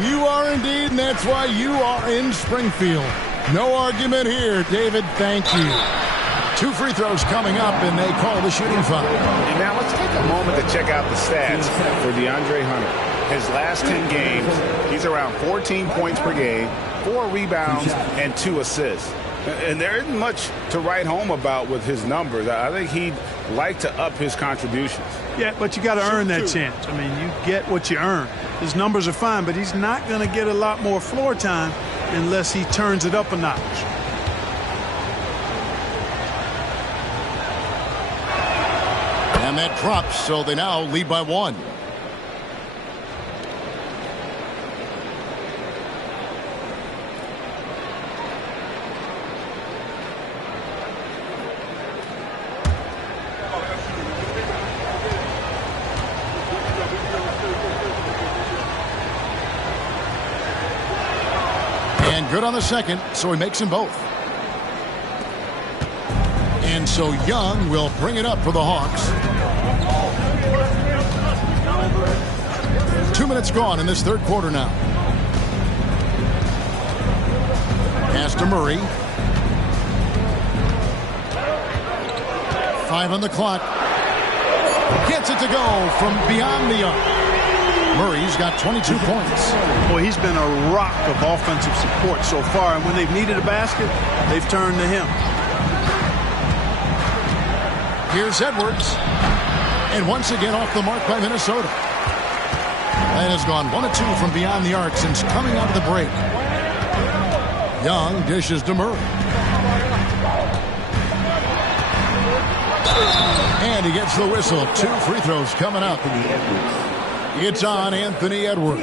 You are indeed, and that's why you are in Springfield. No argument here, David. Thank you. 2 free throws coming up, and they call the shooting foul. And now let's take a moment to check out the stats for DeAndre Hunter. His last 10 games, he's around 14 points per game, 4 rebounds, and 2 assists. And there isn't much to write home about with his numbers. I think he'd like to up his contributions. Yeah, but you got to earn that chance. I mean, you get what you earn. His numbers are fine, but he's not going to get a lot more floor time unless he turns it up a notch. And that drops, so they now lead by 1. And good on the second, so he makes them both. And so Young will bring it up for the Hawks. 2 minutes gone in this third quarter now. Pass to Murray. 5 on the clock. Gets it to go from beyond the arc. Murray's got 22 points. Boy, he's been a rock of offensive support so far, and when they've needed a basket, they've turned to him. Here's Edwards. And once again off the mark by Minnesota. That has gone 1 of 2 from beyond the arc since coming out of the break. Young dishes to Murray. And he gets the whistle. 2 free throws coming up. It's on Anthony Edwards.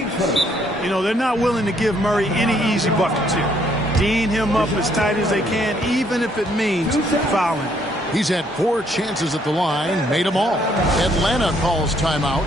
You know, they're not willing to give Murray any easy buckets here. D'ing him up as tight as they can, even if it means fouling. He's had 4 chances at the line, made them all. Atlanta calls timeout.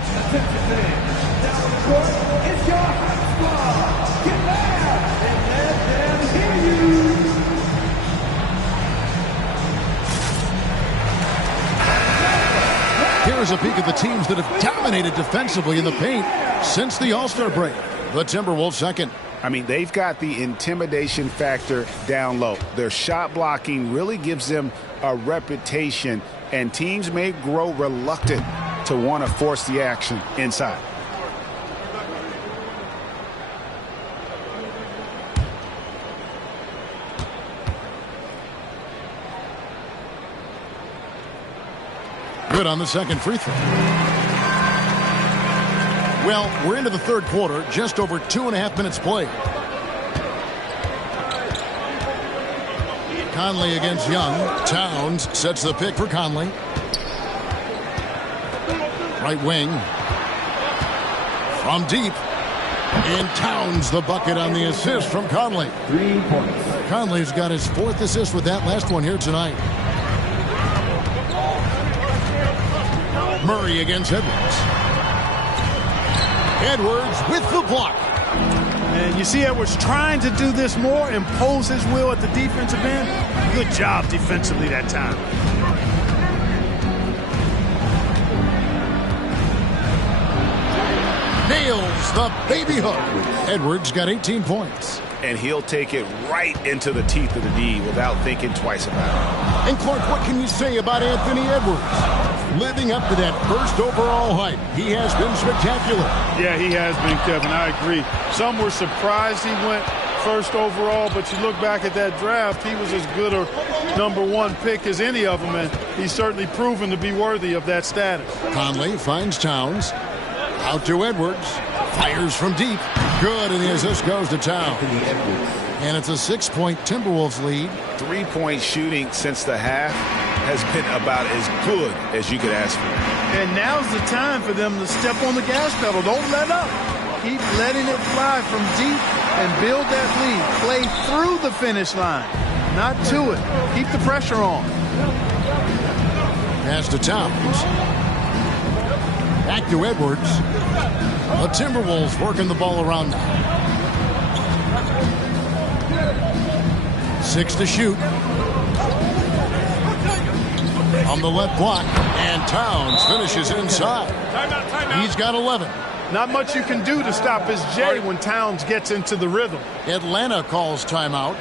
Here's a peek at the teams that have dominated defensively in the paint since the All-Star break. The Timberwolves second. I mean, they've got the intimidation factor down low. Their shot blocking really gives them a reputation, and teams may grow reluctant to want to force the action inside. Good on the second free throw. Well, we're into the third quarter, just over 2.5 minutes played. Conley against Young. Towns sets the pick for Conley. Right wing. From deep. And Towns the bucket on the assist from Conley. 3 points. Conley's got his 4th assist with that last one here tonight. Murray against Edwards. Edwards with the block. And you see Edwards trying to do this more, impose his will at the defensive end. Good job defensively that time. Nails the baby hook. Edwards got 18 points. And he'll take it right into the teeth of the D without thinking twice about it. And Clark, what can you say about Anthony Edwards? Living up to that first overall hype, he has been spectacular. Yeah, he has been, Kevin. I agree. Some were surprised he went first overall, but you look back at that draft, he was as good a #1 pick as any of them, and he's certainly proven to be worthy of that status. Conley finds Towns. Out to Edwards. Fires from deep. Good, and the assist goes to Towns. And it's a 6-point Timberwolves lead. 3-point shooting since the half has been about as good as you could ask for. And now's the time for them to step on the gas pedal. Don't let up. Keep letting it fly from deep and build that lead. Play through the finish line, not to it. Keep the pressure on. Pass to Towns. Back to Edwards. The Timberwolves working the ball around now. 6 to shoot. On the left block, and Towns finishes inside. He's got 11. Not much you can do to stop his J when Towns gets into the rhythm. Atlanta calls timeout.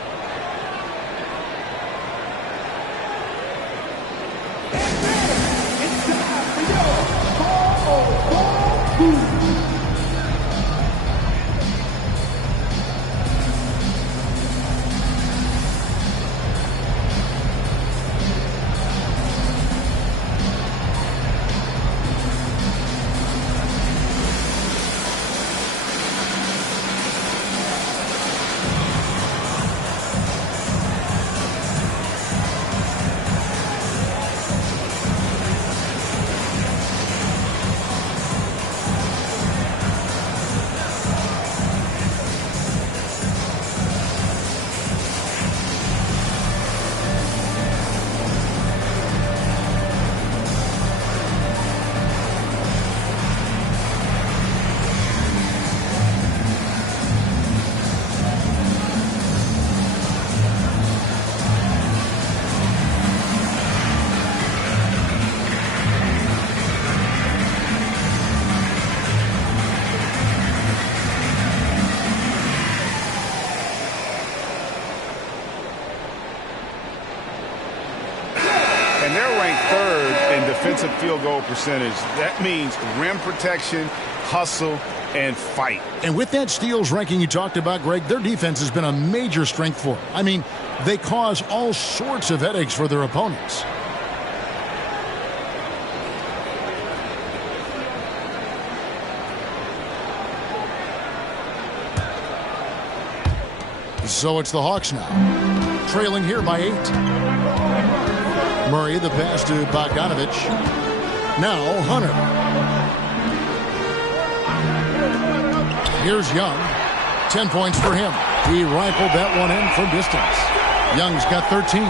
And they're ranked third in defensive field goal percentage. That means rim protection, hustle, and fight. And with that steals ranking you talked about, Greg, their defense has been a major strength for them. I mean, they cause all sorts of headaches for their opponents. So it's the Hawks now, trailing here by 8. Murray, the pass to Bogdanovich. Now Hunter. Here's Young. 10 points for him. He rifled that one in from distance. Young's got 13.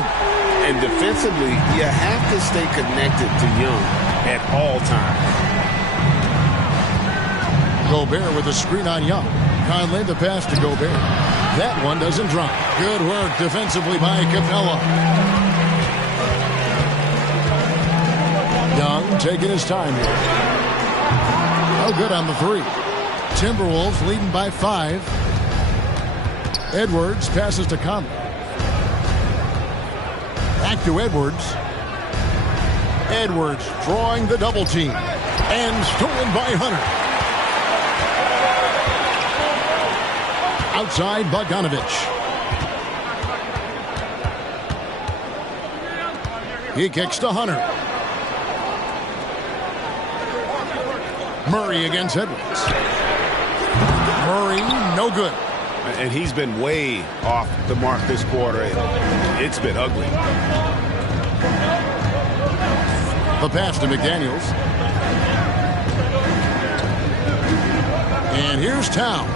And defensively, you have to stay connected to Young at all times. Gobert with a screen on Young. Conley the pass to Gobert. That one doesn't drop. Good work defensively by Capella. Young taking his time here. Oh, good on the 3. Timberwolves leading by 5. Edwards passes to Conley. Back to Edwards. Edwards drawing the double team. And stolen by Hunter. Outside Bogdanovich. He kicks to Hunter. Murray against Edwards. Murray, no good. And he's been way off the mark this quarter. It's been ugly. The pass to McDaniels. And here's Towns.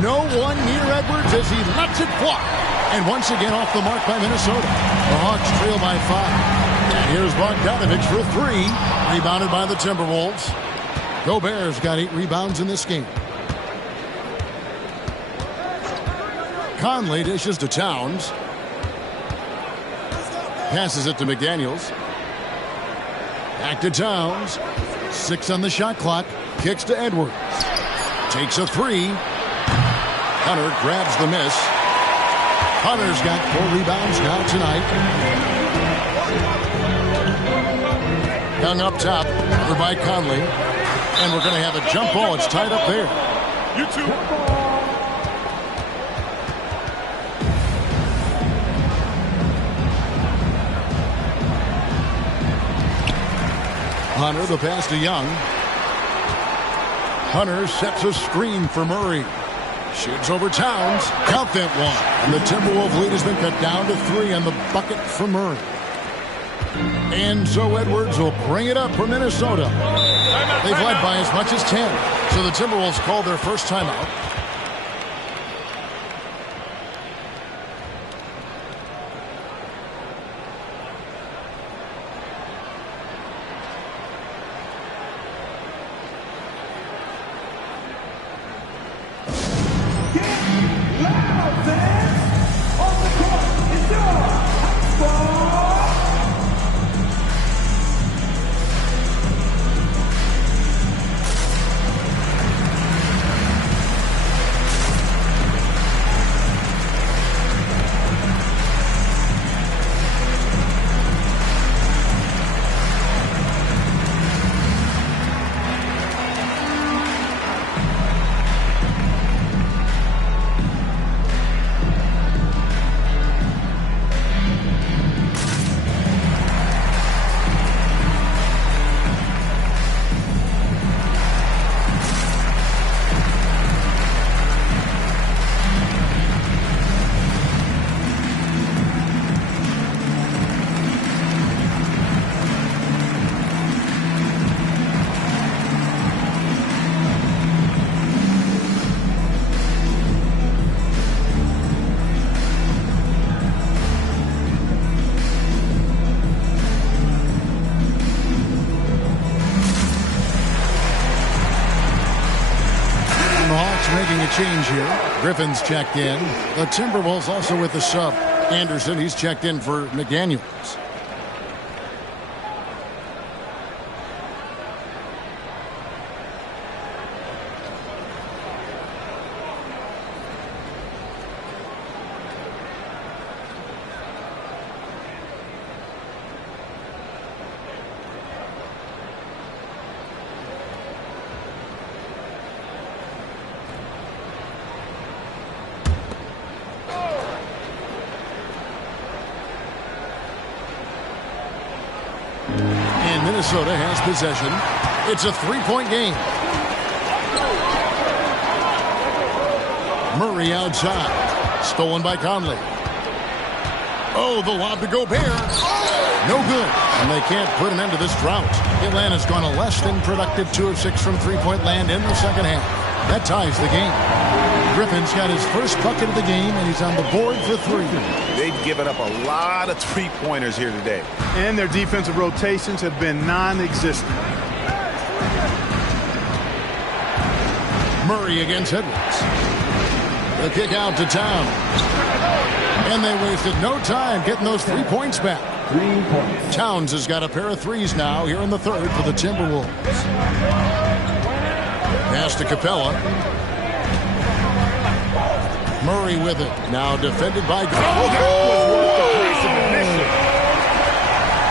No one near Edwards as he lets it fly. And once again off the mark by Minnesota. The Hawks trail by 5. And here's Bogdanovich for 3. Rebounded by the Timberwolves. Gobert's got 8 rebounds in this game. Conley dishes to Towns. Passes it to McDaniels. Back to Towns. 6 on the shot clock. Kicks to Edwards. Takes a 3. Hunter grabs the miss. Hunter's got 4 rebounds now tonight. Young up top, over by Conley. And we're going to have a jump ball. It's tied up there. You two. Hunter, the pass to Young. Hunter sets a screen for Murray. Shoots over Towns. Count that one. And the Timberwolves lead has been cut down to 3 on the bucket for Murray. And so Edwards will bring it up for Minnesota. They've led by as much as 10. So the Timberwolves call their first timeout. change here. Griffin's checked in. The Timberwolves also with the sub. Anderson, he's checked in for McDaniels. Minnesota has possession. It's a three-point game. Murray outside. Stolen by Conley. Oh, the lob to Gobert. No good. And they can't put an end to this drought. Atlanta's gone a less than productive 2 of 6 from three-point land in the second half. That ties the game. Griffin's got his first bucket of the game, and he's on the board for 3. They've given up a lot of three-pointers here today. And their defensive rotations have been non-existent. Murray against Edwards. The kick out to Towns. And they wasted no time getting those 3 points back. 3 points. Towns has got a pair of threes now here in the third for the Timberwolves. Pass to Capella. Murray with it. Now defended by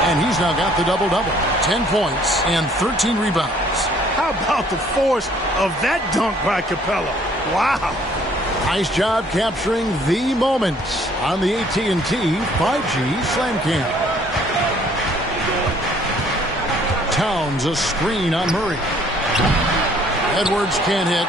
and he's now got the double-double. 10 points and 13 rebounds. How about the force of that dunk by Capella? Wow. Nice job capturing the moment on the AT&T 5G Slam Cam. Towns a screen on Murray. Edwards can't hit.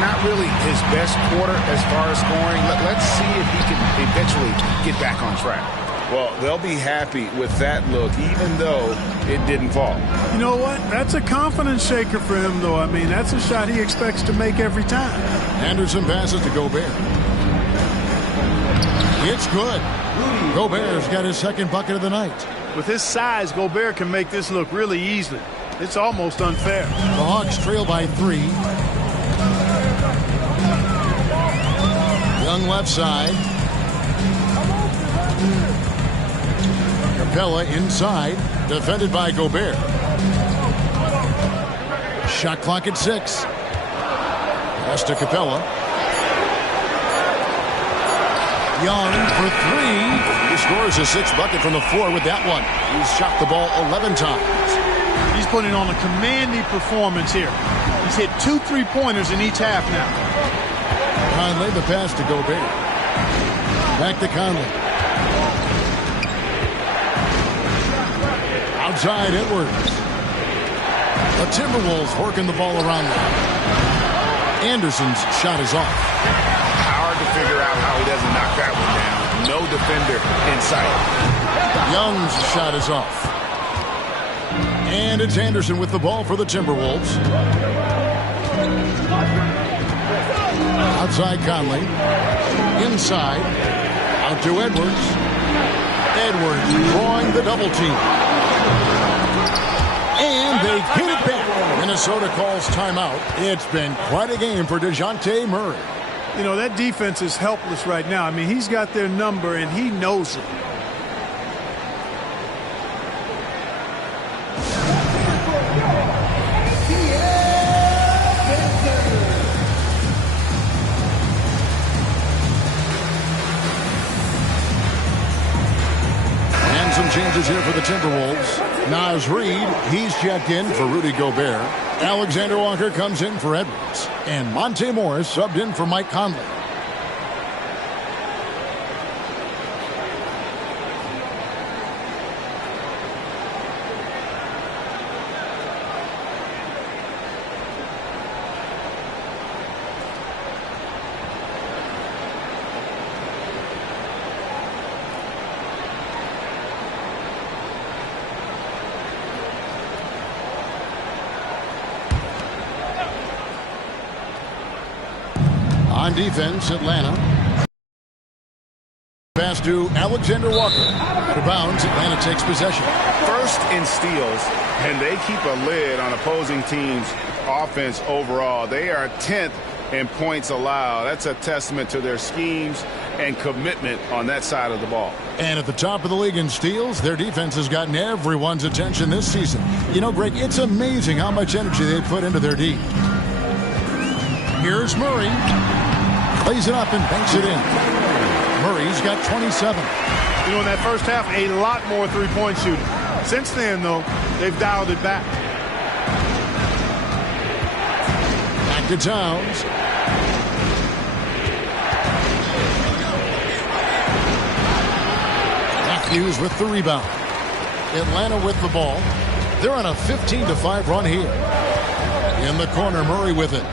Not really his best quarter as far as scoring. Let's see if he can eventually get back on track. Well, they'll be happy with that look, even though it didn't fall. You know what? That's a confidence shaker for him, though. I mean, that's a shot he expects to make every time. Anderson passes to Gobert. It's good. Gobert's got his second bucket of the night. With his size, Gobert can make this look really easily. It's almost unfair. The Hawks trail by 3. Young left side. Capella inside. Defended by Gobert. Shot clock at 6. Pass to Capella. Young for 3. He scores a 6th bucket from the floor with that one. He's shot the ball 11 times. He's putting on a commanding performance here. He's hit 2 3-pointers in each half now. Conley, the pass to Gobert. Back to Conley. Outside Edwards. The Timberwolves working the ball around them. Anderson's shot is off. Hard to figure out how he doesn't knock that one down. No defender in sight. Young's shot is off. And it's Anderson with the ball for the Timberwolves. Outside Conley. Inside. Out to Edwards. Edwards drawing the double team. And they get it back. Minnesota calls timeout. It's been quite a game for DeJounte Murray. You know, that defense is helpless right now. I mean, he's got their number, and he knows it. Changes here for the Timberwolves. Naz Reid, he's checked in for Rudy Gobert. Alexander Walker comes in for Edwards. And Monte Morris subbed in for Mike Conley. On defense, Atlanta. Pass to Alexander Walker. Out of bounds, Atlanta takes possession. First in steals, and they keep a lid on opposing teams' offense overall. They are 10th and points allowed. That's a testament to their schemes and commitment on that side of the ball. And at the top of the league in steals, their defense has gotten everyone's attention this season. You know, Greg, it's amazing how much energy they put into their D. Here's Murray. Plays it up and banks it in. Murray's got 27. You know, in that first half, a lot more three-point shooting. Since then, though, they've dialed it back. Back to Towns. Matthews with the rebound. Atlanta with the ball. They're on a 15-5 run here. In the corner, Murray with it.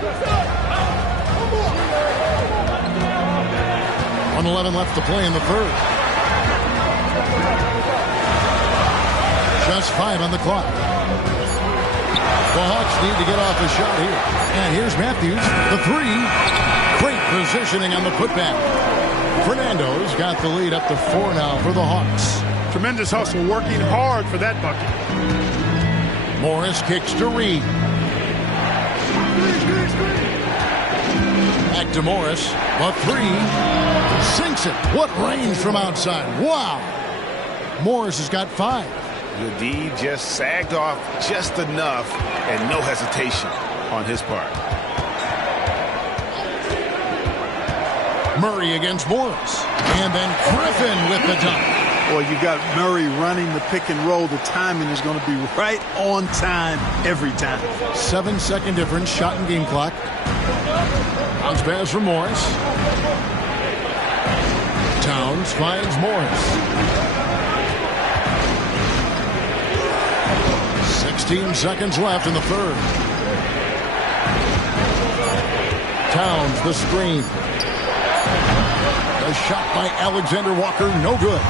1:11 left to play in the third. Just 5 on the clock. The Hawks need to get off a shot here. And here's Matthews, the three. Great positioning on the putback. Fernando's got the lead up to 4 now for the Hawks. Tremendous hustle, working hard for that bucket. Morris kicks to Reed. Back to Morris. A three. Sinks it. What range from outside. Wow. Morris has got 5. The D just sagged off just enough and no hesitation on his part. Murray against Morris. And then Griffin with the dunk. Boy, you got Murray running the pick and roll. The timing is going to be right on time every time. 7-second difference. Shot and game clock. Bounce pass from Morris. Towns finds Morris. 16 seconds left in the third. Towns the screen. A shot by Alexander Walker, no good.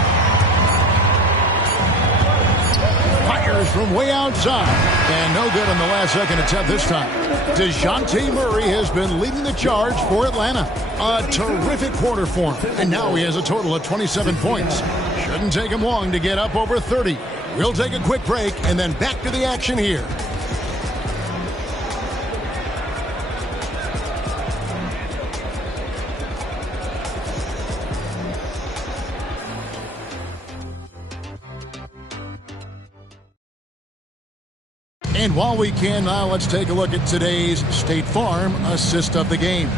Fires from way outside. And no good on the last second attempt this time. DeJounte Murray has been leading the charge for Atlanta. A terrific quarter for him. And now he has a total of 27 points. Shouldn't take him long to get up over 30. We'll take a quick break and then back to the action here. And while we can now, let's take a look at today's State Farm assist of the game.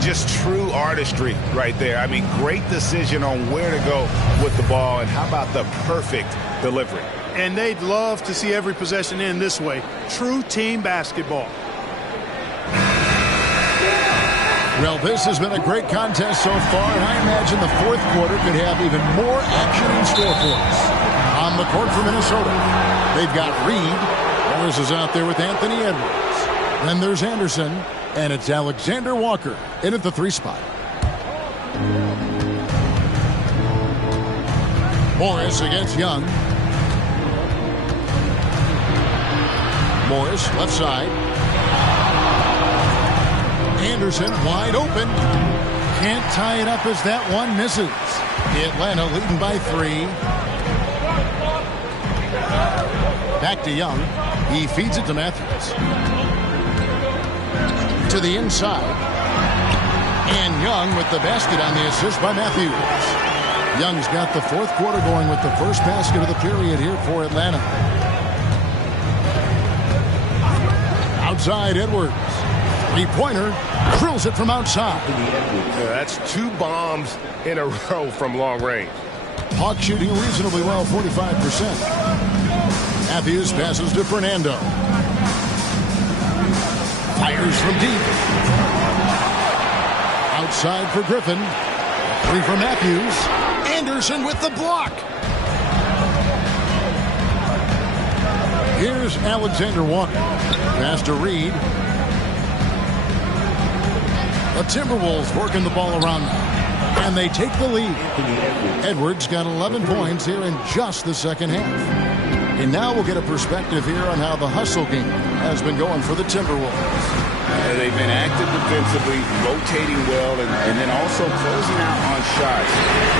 Just true artistry right there. I mean, great decision on where to go with the ball, and how about the perfect delivery. And they'd love to see every possession end this way. True team basketball. Well, this has been a great contest so far, and I imagine the fourth quarter could have even more action in store for us. On the court for Minnesota, they've got Reed. Morris is out there with Anthony Edwards. Then there's Anderson, and it's Alexander Walker in at the 3 spot. Morris against Young. Morris, left side. Anderson wide open. Can't tie it up as that one misses. Atlanta leading by 3. Back to Young. He feeds it to Matthews. To the inside. And Young with the basket on the assist by Matthews. Young's got the fourth quarter going with the first basket of the period here for Atlanta. Outside Edwards. 3-pointer. Drills it from outside. Yeah, that's 2 bombs in a row from long range. Hawks shooting reasonably well, 45%. Matthews passes to Fernando. Fires from deep. Outside for Griffin. 3 for Matthews. Anderson with the block. Here's Alexander Walker. Pass to Reed. The Timberwolves working the ball around now. And they take the lead. Edwards got 11 points here in just the second half. And now we'll get a perspective here on how the hustle game has been going for the Timberwolves. They've been active defensively, rotating well, and then also closing out on shots.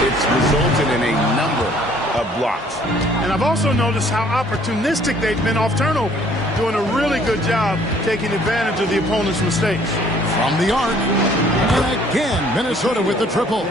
It's resulted in a number of blocks. And I've also noticed how opportunistic they've been off turnover, doing a really good job taking advantage of the opponent's mistakes. From the arc. And again, Minnesota with the triple.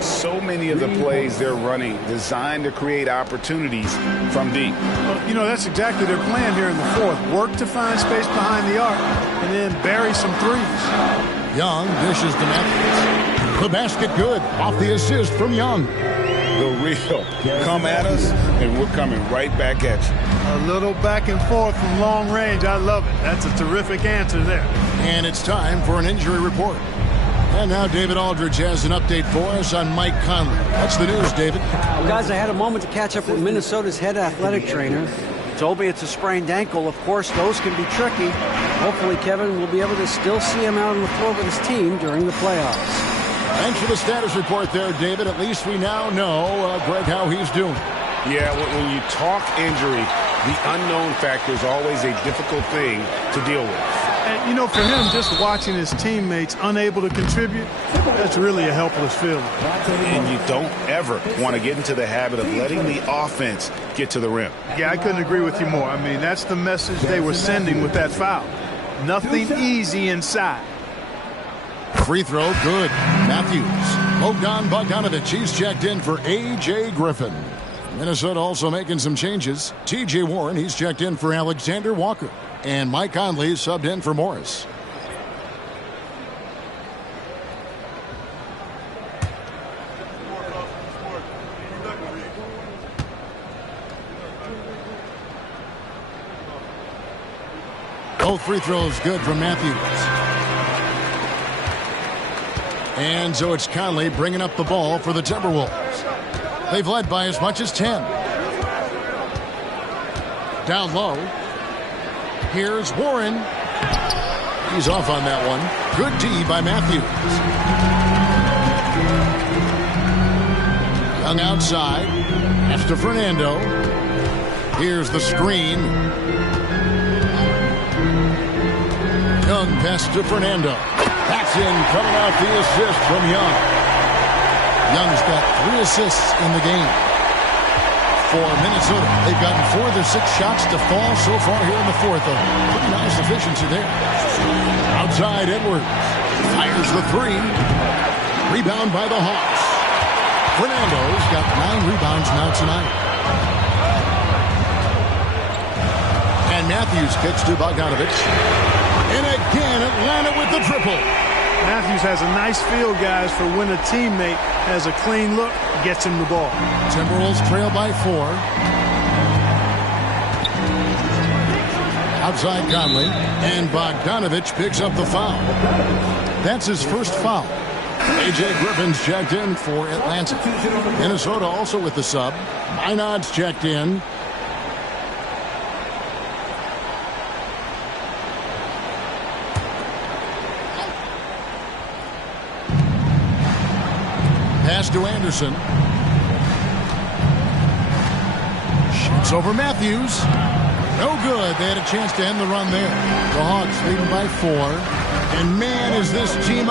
So many of the plays they're running designed to create opportunities from deep. Well, you know, that's exactly their plan here in the fourth. Work to find space behind the arc and then bury some threes. Young dishes to Matthews. The basket good off the assist from Young. The real come at us, and we're coming right back at you. A little back and forth from long range. I love it. That's a terrific answer there. And it's time for an injury report. And now David Aldridge has an update for us on Mike Conley. What's the news, David? Well, guys, I had a moment to catch up with Minnesota's head athletic trainer. Told me it's a sprained ankle. Of course, those can be tricky. Hopefully, Kevin will be able to still see him out on the floor with his team during the playoffs. Thanks for the status report there, David. At least we now know, Greg, how he's doing. Yeah, when you talk injury, the unknown factor is always a difficult thing to deal with. And, you know, for him, just watching his teammates unable to contribute, that's really a helpless feeling. And you don't ever want to get into the habit of letting the offense get to the rim. Yeah, I couldn't agree with you more. I mean, that's the message they were sending with that foul. Nothing easy inside. Free throw, good. Matthews. Bogdan Bogdanovic, he's checked in for A.J. Griffin. Minnesota also making some changes. T.J. Warren, he's checked in for Alexander Walker. And Mike Conley subbed in for Morris. Both free throws good from Matthews. And so it's Conley bringing up the ball for the Timberwolves. They've led by as much as 10. Down low. Here's Warren. He's off on that one. Good D by Matthews. Young outside. Pass to Fernando. Here's the screen. Young pass to Fernando. That's in, coming out the assist from Young. Young's got 3 assists in the game. For Minnesota, they've gotten 4 of their 6 shots to fall so far here in the fourth. A pretty nice efficiency there. Outside, Edwards fires the 3. Rebound by the Hawks. Fernando's got 9 rebounds now tonight. And Matthews kicks to Bogdanovic. And again, Atlanta with the triple. Matthews has a nice feel, guys, for when a teammate has a clean look, gets him the ball. Timberwolves trail by 4. Outside Conley. And Bogdanovic picks up the foul. That's his first foul. A.J. Griffin's checked in for Atlanta. Minnesota also with the sub. Minod's checked in. Pass to Anderson. Shoots over Matthews. No good. They had a chance to end the run there. The Hawks leading by 4. And man, is this team